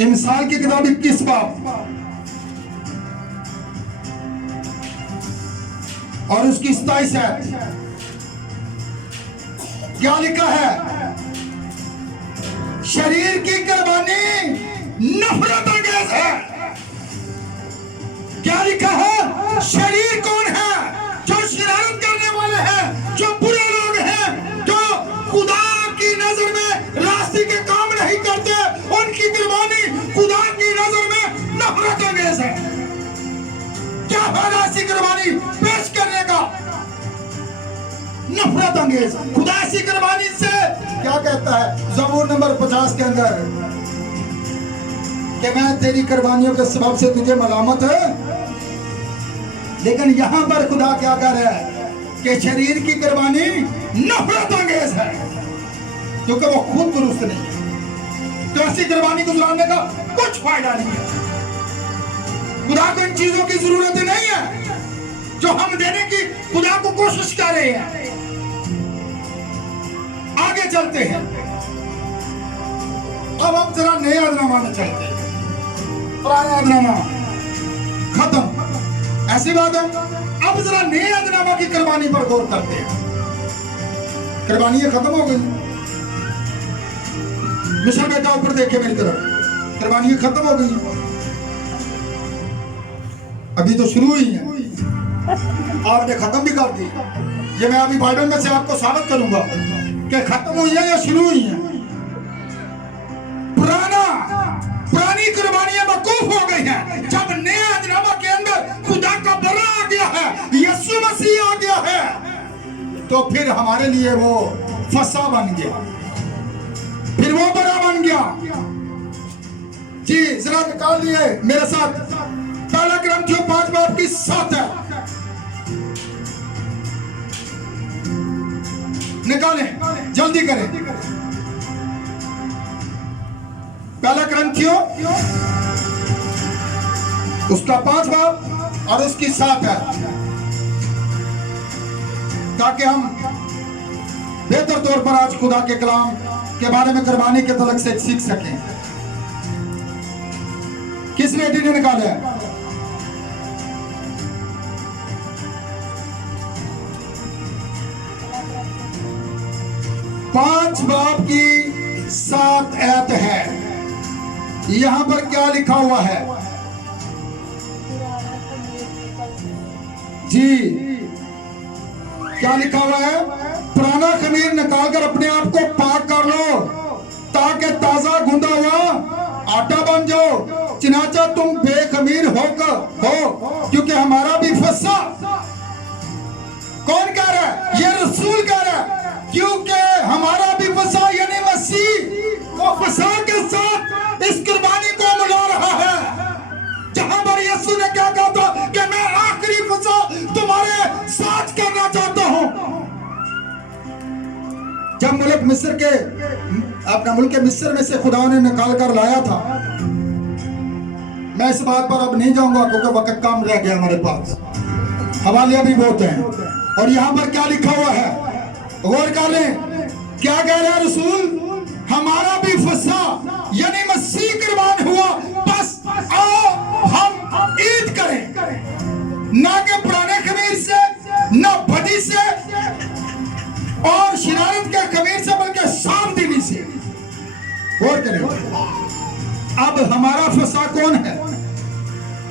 इमसाल की किताब 21 बाब और उसकी 27 है। क्या लिखा है? शरीर की कुर्बानी नफरत अंगेज है। क्या लिखा है? शरीर कौन है? जो शरारत करने वाले हैं, जो बुरे लोग हैं, जो खुदा की नजर में रास्ते के काम नहीं करते, उनकी कुर्बानी खुदा की नजर में नफरत अंगेज है। क्या फायदा ऐसी कुर्बानी पेश करने का? नफरत अंगेज। खुदा ऐसी कुर्बानी से क्या कहता है ज़बूर नंबर 50 के अंदर कि मैं तेरी कुर्बानियों के सबब से तुझे मलामत है। लेकिन यहां पर खुदा क्या कर रहा है कि शरीर की कुर्बानी नफरत अंगेज है, क्योंकि वो खुद दुरुस्त नहीं है। तो ऐसी कुर्बानी गुजराने का कुछ फायदा नहीं है। खुदा को इन चीजों की जरूरत नहीं है जो हम देने की खुदा को कोशिश कर रहे हैं। आगे चलते हैं, अब हम जरा नए अहदनामा में चलते हैं। पुराना अहदनामा खत्म, ऐसी बात है। अब जरा नए अहदनामा की कुर्बानी पर गौर करते हैं। कुर्बानी खत्म हो गई। मिशर बेटा ऊपर देखे मेरी तरफ, कुर्बानी खत्म हो गई, अभी तो शुरू हुई है, आपने खत्म भी कर दी। ये मैं अभी बाइबल में से आपको साबित करूंगा कि खत्म हुई है या शुरू हुई है। पुरानी कुर्बानियां मौकूफ हो गई हैं। जब नए अहदनामा के अंदर खुदा का बरा आ गया है, यीशु मसीह आ गया है, तो फिर हमारे लिए वो फसा बन गया, फिर वो बरा बन गया। जी जरा निकाल लिए मेरे साथ, पहला कुरिन्थियों 5 बाब की 7 है, निकालें जल्दी करें। पहला कुरिन्थियों उसका 5 बाब और उसकी 7 है, ताकि हम बेहतर तौर पर आज खुदा के कलाम के बारे में कुर्बानी के तलक से सीख सकें। किस बेटी ने निकाला है? पांच बाब की 7 आयत है। यहां पर क्या लिखा हुआ है जी? क्या लिखा हुआ है? पुराना खमीर निकालकर अपने आप को पाक कर लो ताकि ताजा गूंदा हुआ आटा बन जाओ। चिनाचा तुम बेखमीर हो क्योंकि हमारा भी फसा। कौन कह रहा है? ये रसूल कह रहा है क्योंकि हमारा भी फसा, यानी मसीह वो फसा के साथ इस कुर्बानी को मिला रहा है। जहां पर यीशु ने क्या कहा था कि मैं आखिरी फसा तुम्हारे साथ करना चाहता हूं। जब मुल्क मिस्र के अपना मुल्क मिस्र में से खुदा ने निकाल कर लाया था, मैं इस बात पर अब नहीं जाऊंगा क्योंकि वक्त कम रह गया हमारे पास, हवाले भी बहुत हैं। और यहां पर क्या लिखा हुआ है गौर कर लें। क्या कह रहा है रसूल? हमारा भी फसा यानी मसीह कुर्बान हुआ, बस आओ हम ईद करें, ना कि पुराने खमीर से, ना बदी से और शरारत के खमीर से, बल्कि सामदीनी से। गौर करें, अब हमारा फसा कौन है?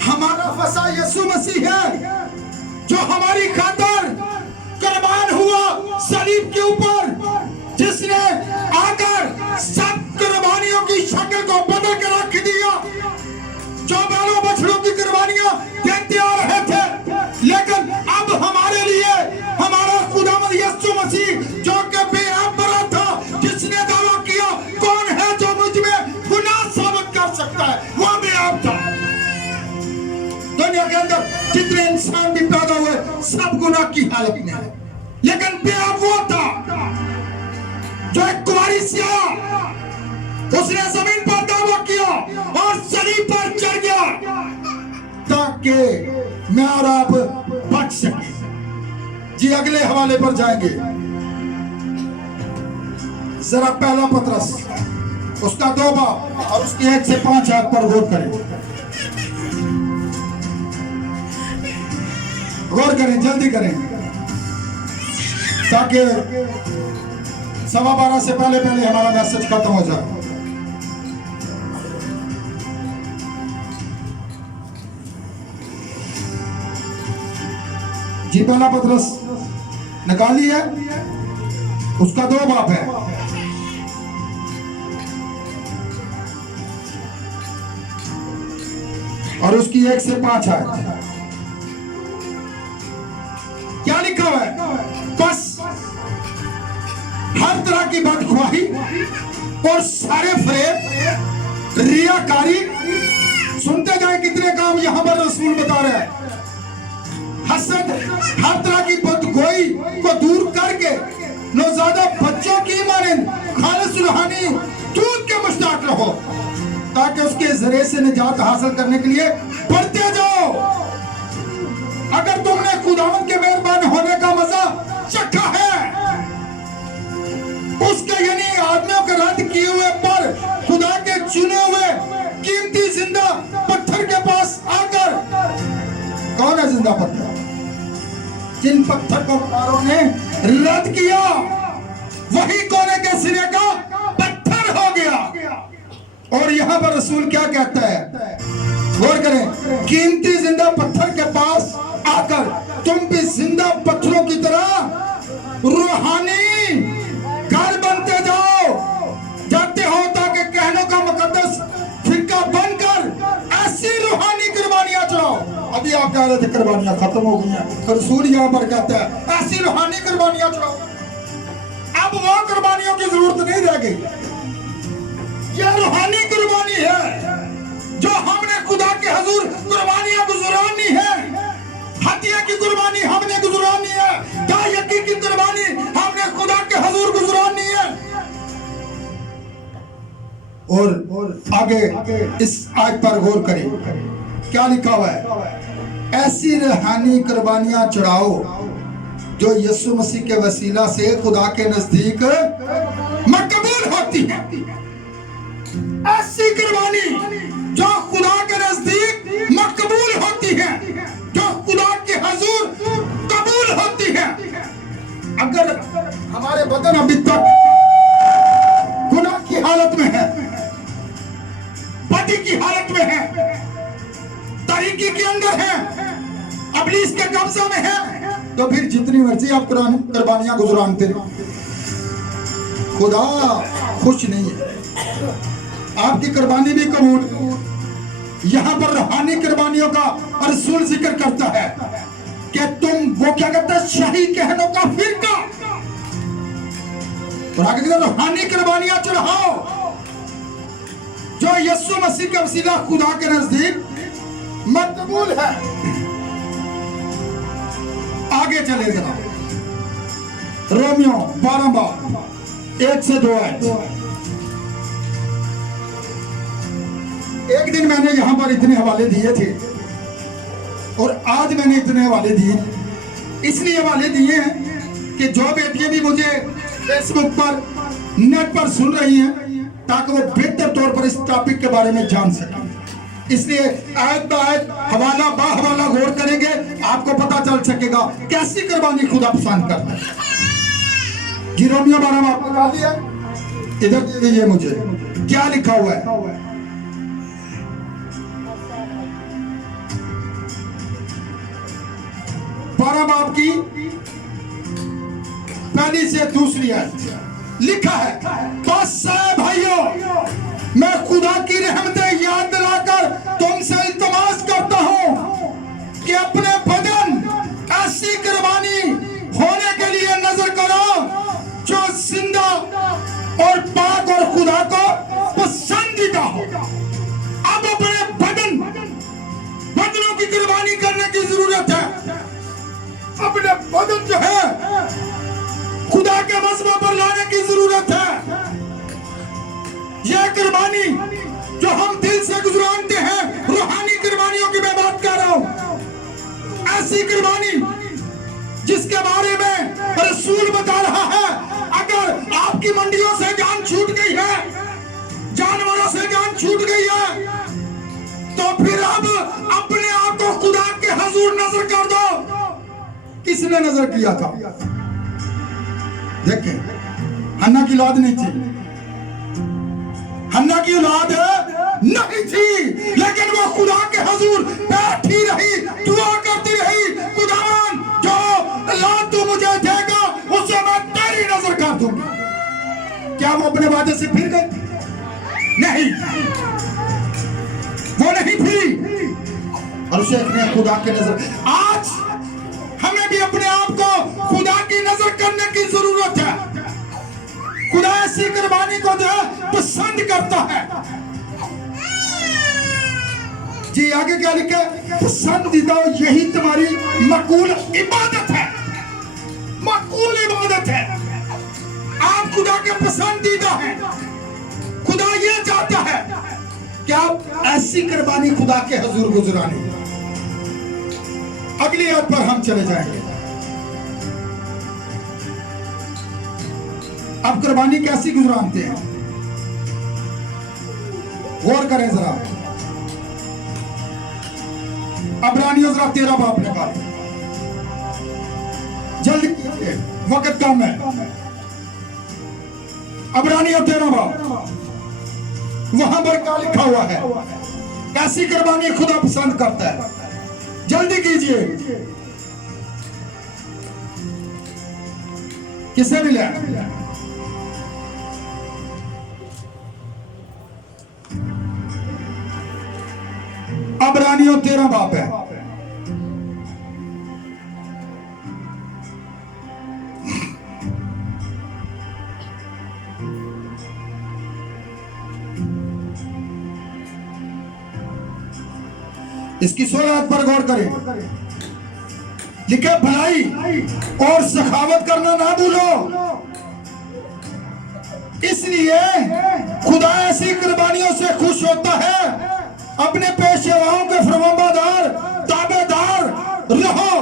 हमारा फसा यीशु मसीह है जो हमारी खातिर कुर्बान हुआ सलीब के ऊपर, जिसने आकर सब कुर्बानियों की शक्ल को बदल कर रख दिया। जो बैलों बछड़ों की कुर्बानियां देते आ रहे थे, लेकिन अब हमारे लिए हमारा खुदावंद यीशु मसीह जो कि बेअब बरा था, जिसने दावा किया कौन है जो मुझ में गुनाह साबित कर सकता है, वो बेअब था। दुनिया के अंदर जितने इंसान भी पैदा हुए सब गुनाह की हालत में है, लेकिन बेअब वो था जो एक कुंवारी से आया, उसने जमीन पर दावा किया और सलीब पर चढ़ गया ताकि मैं और आप बच सके। जी अगले हवाले पर जाएंगे, जरा पहला पतरस उसका 2 बाब और उसकी 1 से 5 आयत पर गौर करें, जल्दी करें ताकि 12:15 से पहले हमारा मैसेज खत्म हो जाए। जी पहला पतरस निकाली है, उसका 2 बाब है। और उसकी 1 से 5 है। क्या लिखा हुआ है? बस हर तरह की बदख्वाही और सारे फरेब, रियाकारी, सुनते जाए कितने काम यहां पर रसूल बता रहे हैं। हसद, हर तरह की बदगोई को दूर करके नौज़ादा बच्चों की मानिंद खालिस रूहानी दूध के मुश्ताक रहो ताकि उसके जरिए से निजात हासिल करने के लिए बढ़ते जाओ। अगर तुमने खुदावंद के मेहरबान होने का मजा चखा है, उसके यानी आदमियों के रद्द किए हुए पर खुदा के चुने हुए कीमती जिंदा पत्थर के पास आकर, कौन है जिंदा पत्थर? जिन पत्थर को कुफारों ने रद्द किया वही कोने के सिरे का पत्थर हो गया। और यहाँ पर रसूल क्या कहता है? गौर करें, कीमती जिंदा पत्थर के पास आकर तुम भी जिंदा पत्थरों की तरह रूहानी घर बनते जाते हो ताकि कहने का मुकद्दस फिरका बनकर ऐसी रूहानी कुर्बानियां चढ़ाओ। अभी आप कह रहे थे कुर्बानियां खत्म हो गई हैं, तो रसूल यहाँ पर कहता है ऐसी रूहानी कुर्बानियां चढ़ाओ। अब वो कुर्बानियों की जरूरत नहीं रह गई, ये रूहानी कुर्बानी है जो हमने खुदा के हुजूर कुर्बानियां गुजरानी है। हत्या की कुर्बानी हमने गुजरानी है, क्या यकीन की कुर्बानी हमने खुदा के हुजूर गुजरानी है। और आगे इस आयत पर गौर करें, क्या लिखा हुआ है? ऐसी रूहानी कुर्बानियां चढ़ाओ जो यीशु मसीह के वसीला से खुदा के नजदीक मकबूल कबूल होती है। ऐसी कुर्बानी जो खुदा के नजदीक मकबूल होती है, जो खुदा के हुजूर कबूल होती है। अगर हमारे बदन अभी तक गुनाह की हालत में है, बदी की हालत में है, तारीकी के अंदर है, इब्लीस के कब्जा में है, तो फिर जितनी मर्जी आप कुर्बानियां गुजरानते रहो, खुदा खुश नहीं है। आपकी कुर्बानी भी कबूल। यहाँ पर रूहानी कुर्बानियों का रसूल जिक्र करता है कि तुम वो क्या कहता है, शाही कहनों का फिरका, और आगे कहता है रूहानी कुर्बानियां चढ़ाओ जो यीशु मसीह का वसीला खुदा के नजदीक मकबूल है। आगे चले जरा, रोमियो 12 बाब 1 से 2 आयत। एक दिन मैंने यहां पर इतने हवाले दिए थे और आज मैंने इतने हवाले दिए, इसलिए हवाले दिए हैं कि जो बेटियां भी मुझे फेसबुक पर, नेट पर सुन रही हैं, ताकि वो बेहतर तौर पर इस टॉपिक के बारे में जान सकें। इसलिए आयत ब आयत, हवाला बा हवाला गौर करेंगे, आपको पता चल सकेगा कैसी कुर्बानी खुदा पसंद करता है। जी रोमियो 12 बाब आपने कहा दिया, इधर दे दीजिए मुझे क्या लिखा हुआ है। 12 बाब की पहली से दूसरी आयत लिखा है, बस भाइयों, मैं खुदा की रहमतें याद दिलाकर तुमसे इल्तिमास करता हूं कि अपने बदन ऐसी कुर्बानी होने के लिए नजर करो जो जिंदा और पाक और खुदा को पसंदीदा हो। अब अपने बदनों की कुर्बानी करने की जरूरत है। अपने बदन जो है खुदा के मज़हब पर लाने की जरूरत है। यह कुर्बानी जो हम दिल से गुजरानते हैं, रूहानी कुर्बानियों की मैं बात कर रहा हूं। ऐसी कुर्बानी जिसके बारे में रसूल बता रहा है, अगर आपकी मंडियों से जान छूट गई है, जानवरों से जान छूट गई है, तो फिर अब अपने आप को खुदा के हुजूर नजर कर दो। किसने नजर किया था? देखें, हन्ना की औलाद नहीं थी, हन्ना की औलाद नहीं थी, लेकिन वो खुदा के हुजूर बैठी रही, दुआ करती रही, खुदावन जो औलाद तू मुझे देगा उसे मैं तेरी नजर कर दूंगा। क्या वो अपने वादे से फिर गई? नहीं, वो नहीं फिरी, और उसे अपने खुदा के नजर। आज हमें भी अपने आप को खुदा की नजर करने की जरूरत है। खुदा ऐसी कुर्बानी को जो पसंद करता है। जी आगे क्या लिखा? पसंदीदा, यही तुम्हारी मकबूल इबादत है। मकबूल इबादत है, आप खुदा के पसंदीदा हैं। खुदा ये चाहता है कि आप ऐसी कुर्बानी खुदा के हुजूर गुजरानी। अगली आयत पर हम चले जाएंगे। अब कुर्बानी कैसी गुजरानते हैं, गौर करें जरा। अब्रानियों जरा 13 बाब ने कहा, जल्दी कीजिए, वक्त कम है। अब्रानियों 13 बाब, वहां पर क्या लिखा हुआ है? कैसी कुर्बानी खुदा पसंद करता है? जल्दी कीजिए, किसे मिला? अब्रानियों 13 बाब है। इसकी 16 आयत पर गौर करें। लिखे, भलाई और सखावत करना ना भूलो, इसलिए खुदा ऐसी कुर्बानियों से खुश होता है। अपने पेशवाओं के फरमाबरदार ताबेदार रहो,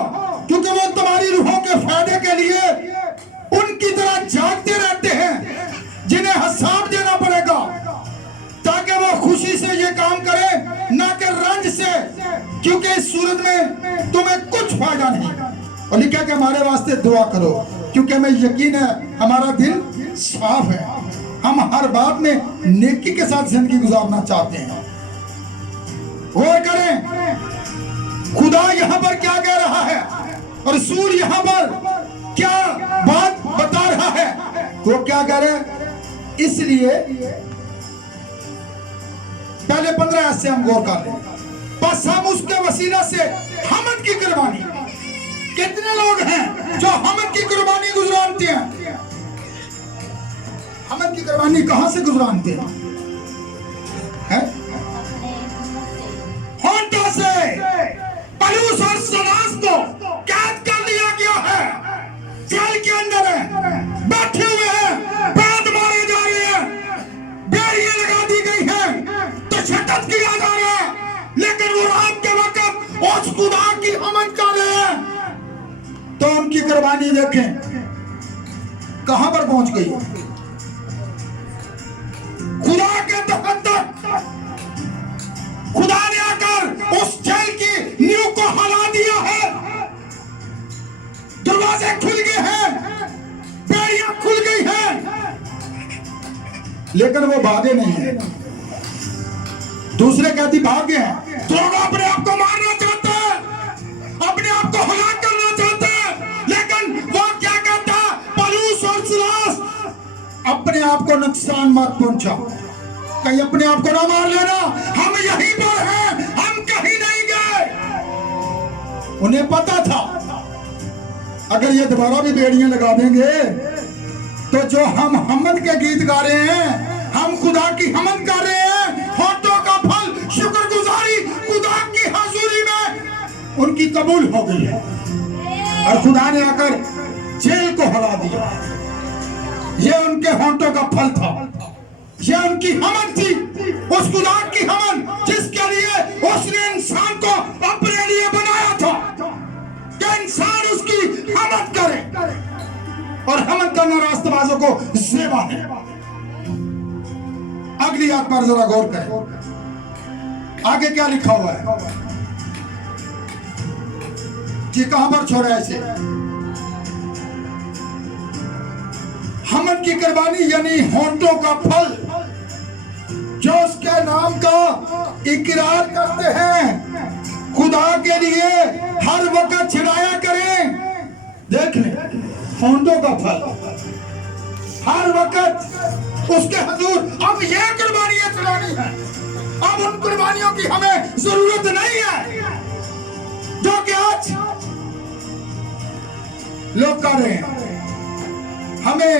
क्योंकि वो तुम्हारी रूहों के फायदे के लिए उनकी तरह जागते रहते हैं, जिन्हें हंसा क्योंकि इस सूरत में तुम्हें कुछ फायदा नहीं। और लिखा कि हमारे वास्ते दुआ करो, क्योंकि हमें यकीन है हमारा दिल साफ है, हम हर बात में नेकी के साथ जिंदगी गुजारना चाहते हैं। गौर करें खुदा यहाँ पर क्या कह रहा है और रसूल यहाँ पर क्या बात बता रहा है। वो क्या कह रहे हैं, इसलिए पहले 15 आयत से हम गौर कर लें। बस हम उसके वसीला से हमद की कुर्बानी, कितने लोग हैं जो हमद की कुर्बानी गुजरानते हैं। हमद की कुर्बानी कहां से गुजरानते हैं? होंठों से पलूस और सलास को कैद कर लिया गया है, जेल के अंदर है, बैठे हुए हैं, पैद मारे जा रहे हैं, बेड़ियां लगा दी गई हैं, तशद्दुद किया जा रहा है, लेकिन वो रात के वक्त उस खुदा की हमद कर रहे हैं। तो उनकी कुर्बानी देखें कहां पर पहुंच गई। खुदा के तहत खुदा ने आकर उस जेल की नींव को हिला दिया है, दरवाजे खुल गए हैं, बेड़ियां खुल गई हैं, लेकिन वो भागे नहीं है। दूसरे कैदी भाग गए हैं। तो लोग अपने आप को मारना चाहते हैं, अपने आप को हलाक करना चाहते हैं, लेकिन वो क्या कहता है, पलूस और सिलास, अपने आप को नुकसान मत पहुंचा, कहीं अपने आप को ना मार लेना, हम यहीं पर हैं, हम कहीं नहीं गए। उन्हें पता था अगर ये दोबारा भी बेड़ियां लगा देंगे तो जो हम हमद के गीत गा रहे हैं, हम खुदा की हमद गा रहे हैं, होठों का फल शुक्रगुजारी खुदा की हाज़ुरी में उनकी कबूल हो गई है और खुदा ने आकर जेल को हिला दिया। ये उनके होठों का फल था, ये उनकी हमद थी, उस खुदा की हमद जिसके लिए उसने इंसान को अपने लिए बनाया था कि इंसान उसकी हमद करे। और हमद करना रास्तबाजों को ज़ेबा है। अगली आयत पर जरा गौर करें, आगे क्या लिखा हुआ है कि कहां पर छोड़ा है इसे। हमद की कुर्बानी यानी होंठों का फल, जो उसके नाम का इकरार करते हैं, खुदा के लिए हर वक्त छिड़ाया करें। देख लें होंठों का फल, हर वक्त उसके हुजूर अब ये कुर्बानियां चढ़ानी है। अब उन कुर्बानियों की हमें जरूरत नहीं है जो कि आज लोग कर रहे हैं। हमें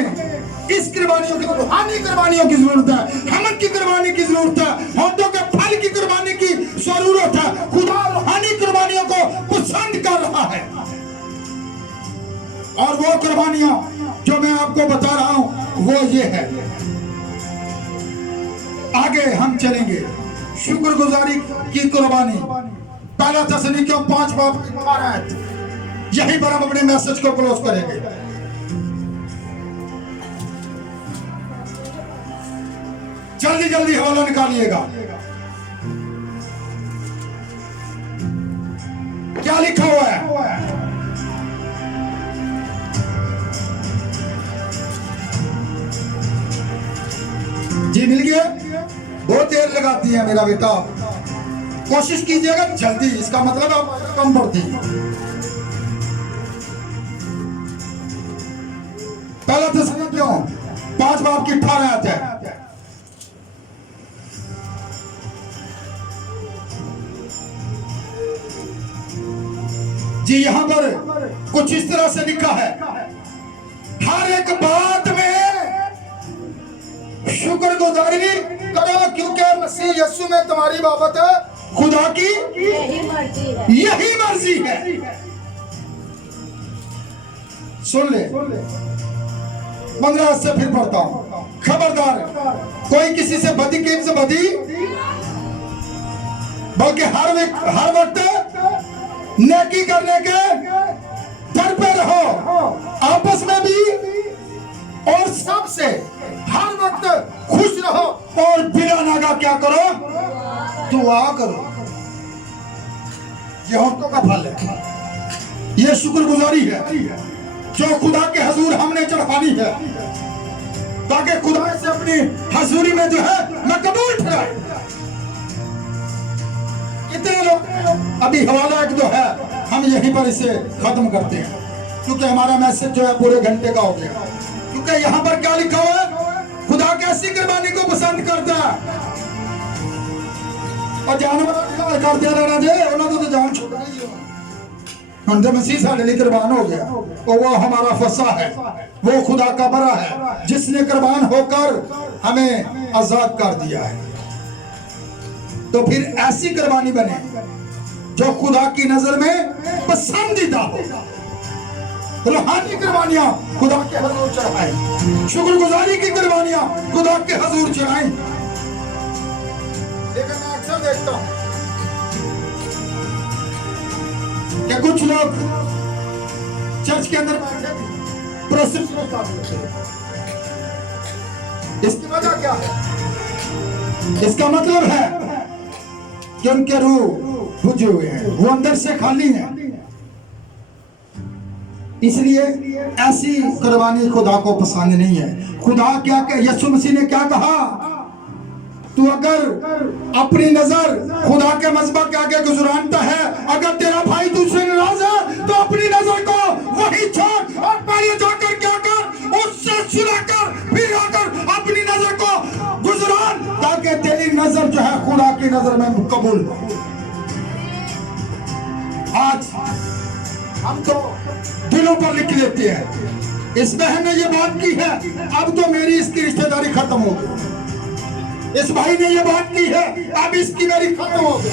इस कुर्बानियों की, रूहानी कुर्बानियों की जरूरत है, हमद की कुर्बानी की जरूरत है, होंठों के फल की कुर्बानी की जरूरत है। खुदा रूहानी कुर्बानियों को पसंद कर रहा है और वो कुर्बानियां जो मैं आपको बता रहा हूं वो ये है। आगे हम चलेंगे, शुक्रगुजारी की कुर्बानी, पहला थिस्सलुनीकियों 5 बाब 12 आयत। यहीं पर हम अपने मैसेज को क्लोज करेंगे। जल्दी जल्दी हवाला निकालिएगा। क्या लिखा हुआ है? जी मिल गया। बहुत देर लगाती है मेरा बेटा, कोशिश कीजिएगा जल्दी, इसका मतलब आप कम पड़ती है। पहला थिस्सलुनीकियों 5 बाब की 18 आयत है। जी यहां पर कुछ इस तरह से लिखा है, हर एक बात में शुक्रगुजारी करो क्योंकि मसीह यीशु में तुम्हारी बाबत खुदा की यही मर्जी है। सुन ले, 15 से फिर पढ़ता हूं। खबरदार कोई किसी से बदी कीमत से बदी, बल्कि हर वक्त नेकी करने के दर पे रहो, आपस में भी और सबसे हर वक्त खुश रहो और बिना नागा क्या करो, दुआ करो। ये होंठों का फल है, ये शुक्रगुजारी है जो खुदा के हजूर हमने चढ़ानी है, ताकि खुदा से अपनी हजूरी में जो है मैं कबूल ठहराए। कितने लोग अभी हवाला एक जो है हम यहीं पर इसे खत्म करते हैं, क्योंकि हमारा मैसेज जो है पूरे घंटे का हो गया। क्योंकि यहाँ पर क्या लिखा हुआ है, खुदा कैसी कुर्बानी को पसंद करता है। और जानवर कर दिया रहना जे उन्होंने तो जान छोड़ दी है। हम तो मसीह साढ़े लिए कुर्बान हो गया और वो हमारा फसा है, वो खुदा का बरा है जिसने कुर्बान होकर हमें आजाद कर दिया है। तो फिर ऐसी कुर्बानी बने जो खुदा की नजर में पसंदीदा हो। रूहानी कुर्बानियां खुदा के हजूर चढ़ाएं, शुक्रगुजारी की कुर्बानियां खुदा के हजूर चढ़ाएं। लेकिन मैं अक्सर देखता हूं कि कुछ लोग चर्च के अंदर इसकी वजह क्या है? इसका मतलब है कि उनके रूह बुझे हुए हैं, वो अंदर से खाली हैं। इसलिए ऐसी कुर्बानी खुदा को पसंद नहीं है। खुदा क्या यीशु मसीह ने क्या कहा, तू अगर अपनी नजर खुदा के मज़बा के आगे गुजरानता है, अगर तेरा भाई तुझसे नाराज है तो अपनी नजर को वही छोड़ और पहले जाकर क्या कर, उससे सुनाकर फिर आकर अपनी नजर को गुजरान, ताकि तेरी नजर जो है खुदा की नजर में कबूल हो। आज हम तो दिलों पर लिख लेते हैं, इस बहन ने ये बात की है, अब तो मेरी इसकी रिश्तेदारी खत्म हो गई। इस भाई ने ये बात की है, अब इसकी मेरी खत्म हो गई।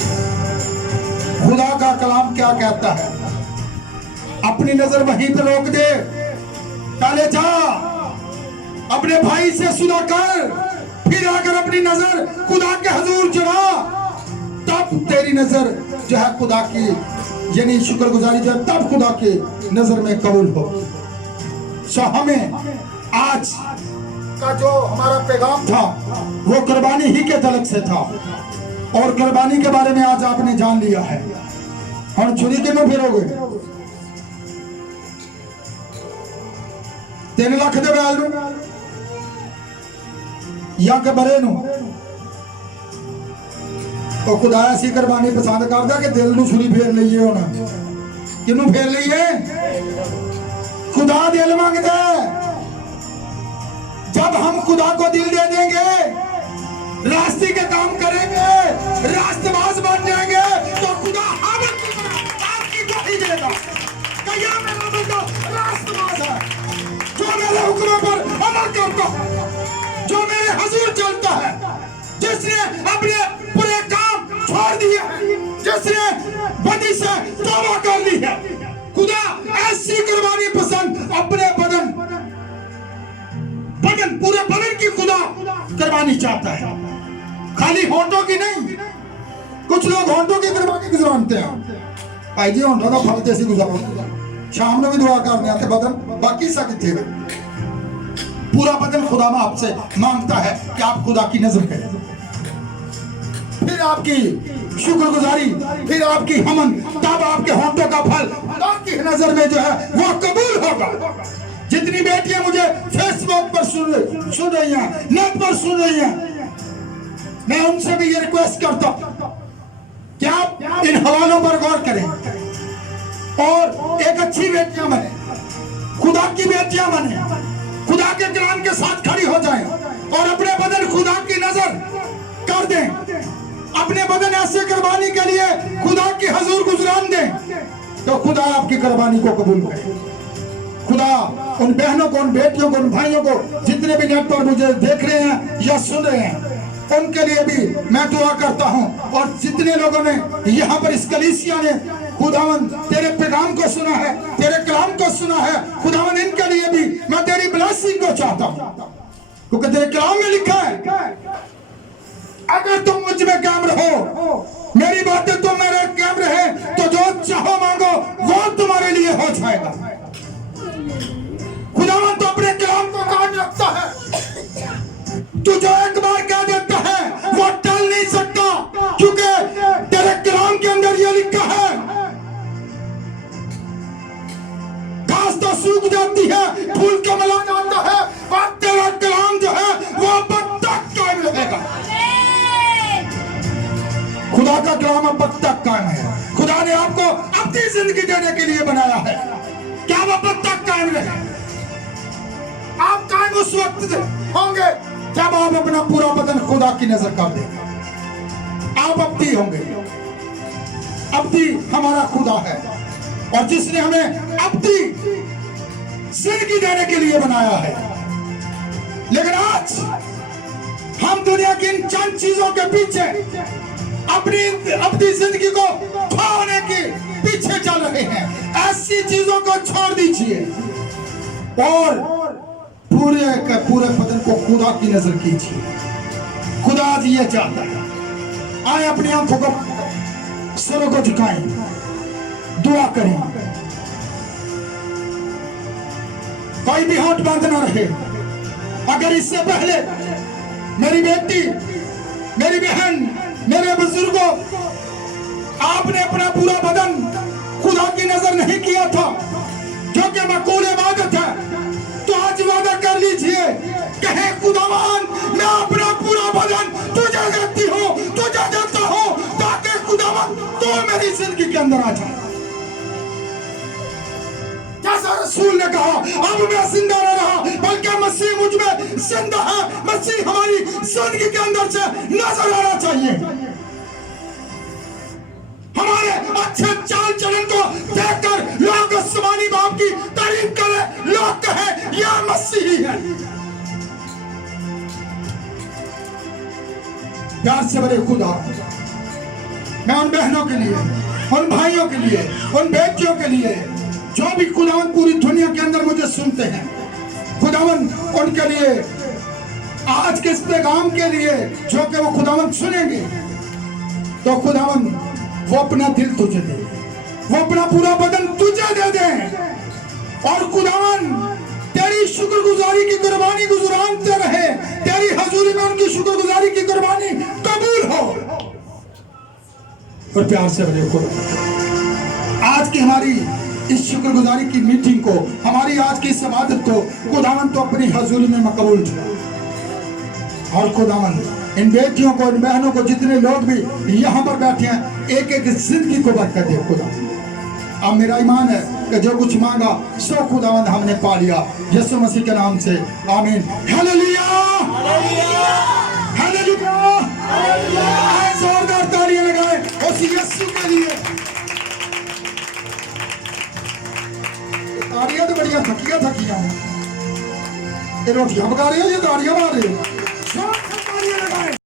खुदा का कलाम क्या कहता है, अपनी नजर वहीं पे रोक दे, पहले जा अपने भाई से सुना कर, फिर आकर अपनी नजर खुदा के हजूर चढ़ा, तब तेरी नजर जो है खुदा की यानी शुक्रगुजारी जो है तब खुदा की नजर में कबूल हो। सो हमें आज का जो हमारा पैगाम था वो कुर्बानी ही के तलक से था, और कुर्बानी के बारे में आज आपने जान लिया है। हम छुरी के में फिरोगे 3 लाख दे बैल या के बरे नु तो खुदा ऐसी कुर्बानी पसंद करता कि दिल नू छुरी फेर लईए। होना किनू फेर लईए? खुदा दिल मांगता है। जब हम खुदा को दिल दे देंगे, रास्ते के काम करेंगे, रास्तबाज बन जाएंगे, तो खुदा हम आपकी गवाही देगा कि यह मेरा बेटा रास्तबाज है, जो मेरे हुक्मों पर अमल करता है, जो मेरे हजूर चलता है, जिसने अपने पूरे काम छोड़ दिए, जिसने बदी से तौबा कर ली है। खुदा ऐसी कुर्बानी पसंद, अपने बदन पूरे बदन की खुदा कुर्बानी चाहता है, खाली होंठों की नहीं। कुछ लोग होंठों की कुर्बानी गुजरानते हैं, भाई जी होंठों का फल जैसी गुजारो, शाम में भी दुआ करने आते, बदन बाकी सा किथे पूरा बदन खुदा में आपसे मांगता है कि आप खुदा की नजर करें, फिर आपकी शुक्रगुजारी, फिर आपकी हमन, तब आपके होंठों का फल खुदा की नजर में जो है वो कबूल होगा। जितनी बेटियां मुझे फेसबुक पर सुन रही हैं, नेट पर सुन रही हैं, मैं उनसे भी ये रिक्वेस्ट करता हूं कि आप इन हवालों पर गौर करें और एक अच्छी बेटियां बने, खुदा की बेटियां बने, खुदा के कलाम के साथ खड़ी हो जाएं और अपने बदन खुदा की नजर कर दें, अपने बदन ऐसे कुर्बानी के लिए खुदा की हजूर गुजरान दें, तो खुदा आपकी कुर्बानी को कबूल करे। खुदा उन बहनों को, उन बेटियों को, उन भाइयों को जितने भी नेट पर मुझे देख रहे हैं या सुन रहे हैं, उनके लिए भी मैं दुआ करता हूं। और जितने लोगों ने यहाँ पर इस कलीसिया ने खुदावन तेरे पैगाम को सुना है, तेरे कलाम को सुना है, खुदावन इनके लिए भी मैं तेरी ब्लेसिंग को चाहता हूं, क्योंकि तेरे कलाम में लिखा है अगर तुम मुझ में कायम रहो, मेरी बातें तुम मेरे कायम रहे, तो जो चाहो मांगो वो तुम्हारे लिए हो जाएगा। खुदावन तो अपने कलाम को कायम रखता है, तू जो एक बार कह देता है वो टल नहीं सकता, क्योंकि तेरे कलाम के अंदर ये लिखा है आती है फूल कमला जाता है, और तेरा कलाम जो है वो अब तक कायम रहेगा। खुदा का कलाम अब तक कायम है। खुदा ने आपको अपनी जिंदगी देने के लिए बनाया है, क्या वो अब तक कायम रहे। आप कायम उस वक्त होंगे जब आप अपना पूरा बदन खुदा की नजर कर देंगे। आप अब्दी होंगे। अब्दी हमारा खुदा है, और जिसने हमें अब्दी जिंदगी देने के लिए बनाया है। लेकिन आज हम दुनिया की इन चंद चीजों के पीछे अपनी जिंदगी को खोने के पीछे चल रहे हैं। ऐसी चीजों को छोड़ दीजिए और पूरे बदन को खुदा की नजर कीजिए। खुदा आज ये चाहता है, आए अपनी आंखों को सरों को झुकाएं, दुआ करें। कोई भी हाथ बंद ना रहे। अगर इससे पहले मेरी बेटी, मेरी बहन, मेरे बुजुर्गों, आपने अपना पूरा बदन खुदा की नजर नहीं किया था, जो कि मकबूल इबादत है, तो आज वादा कर लीजिए, कहे खुदावन मैं अपना पूरा बदन तुझे देती हूँ, तुझे देता हूँ, ताकि खुदावन तू मेरी जिंदगी के अंदर आ जाए। जैसा रसूल ने कहा, अब मैं जिंदा न रहा बल्कि मसीह मुझ में जिंदा है। मसीह हमारी जिंदगी के अंदर से नजर आना चाहिए। हमारे अच्छे चाल चलन को देखकर लोग आसमानी बाप की तारीफ करें, लोग कहें यह मसीही है। प्यार से बड़े खुदा, मैं उन बहनों के लिए, उन भाइयों के लिए, उन बेटियों के लिए जो भी खुदावन पूरी दुनिया के अंदर मुझे सुनते हैं, खुदावन उनके लिए आज के इस पैगाम के लिए जो कि वो खुदावन सुनेंगे, तो खुदावन वो अपना दिल तुझे दे, वो अपना पूरा बदन तुझे दे दे, और खुदावन तेरी शुक्रगुजारी की कुर्बानी गुजरानते रहे। तेरी हजूरी में उनकी शुक्रगुजारी की कुर्बानी कबूल हो। और प्यार से बड़े खुदा, आज की हमारी इस शुक्रगुजारी की मीटिंग को, हमारी आज की इस इबादत को खुदावन तो अपनी हजूरी में मकबूल ठहरा। और खुदावन इन बेटियों को, इन बहनों को, जितने लोग भी यहाँ पर बैठे हैं, एक एक जिंदगी को बरकत दे खुदा। अब मेरा ईमान है कि जो कुछ मांगा सो खुदावन हमने पा लिया, यीशु मसीह के नाम से आमीन। हालेलुया, हालेलुया, जोरदार तालियां लगाएं उस यीशु के लिए। तालियां तो बढ़िया थकिया हैं, ये रोटियां पका रहे हो, ये तालियां मार रहे हो।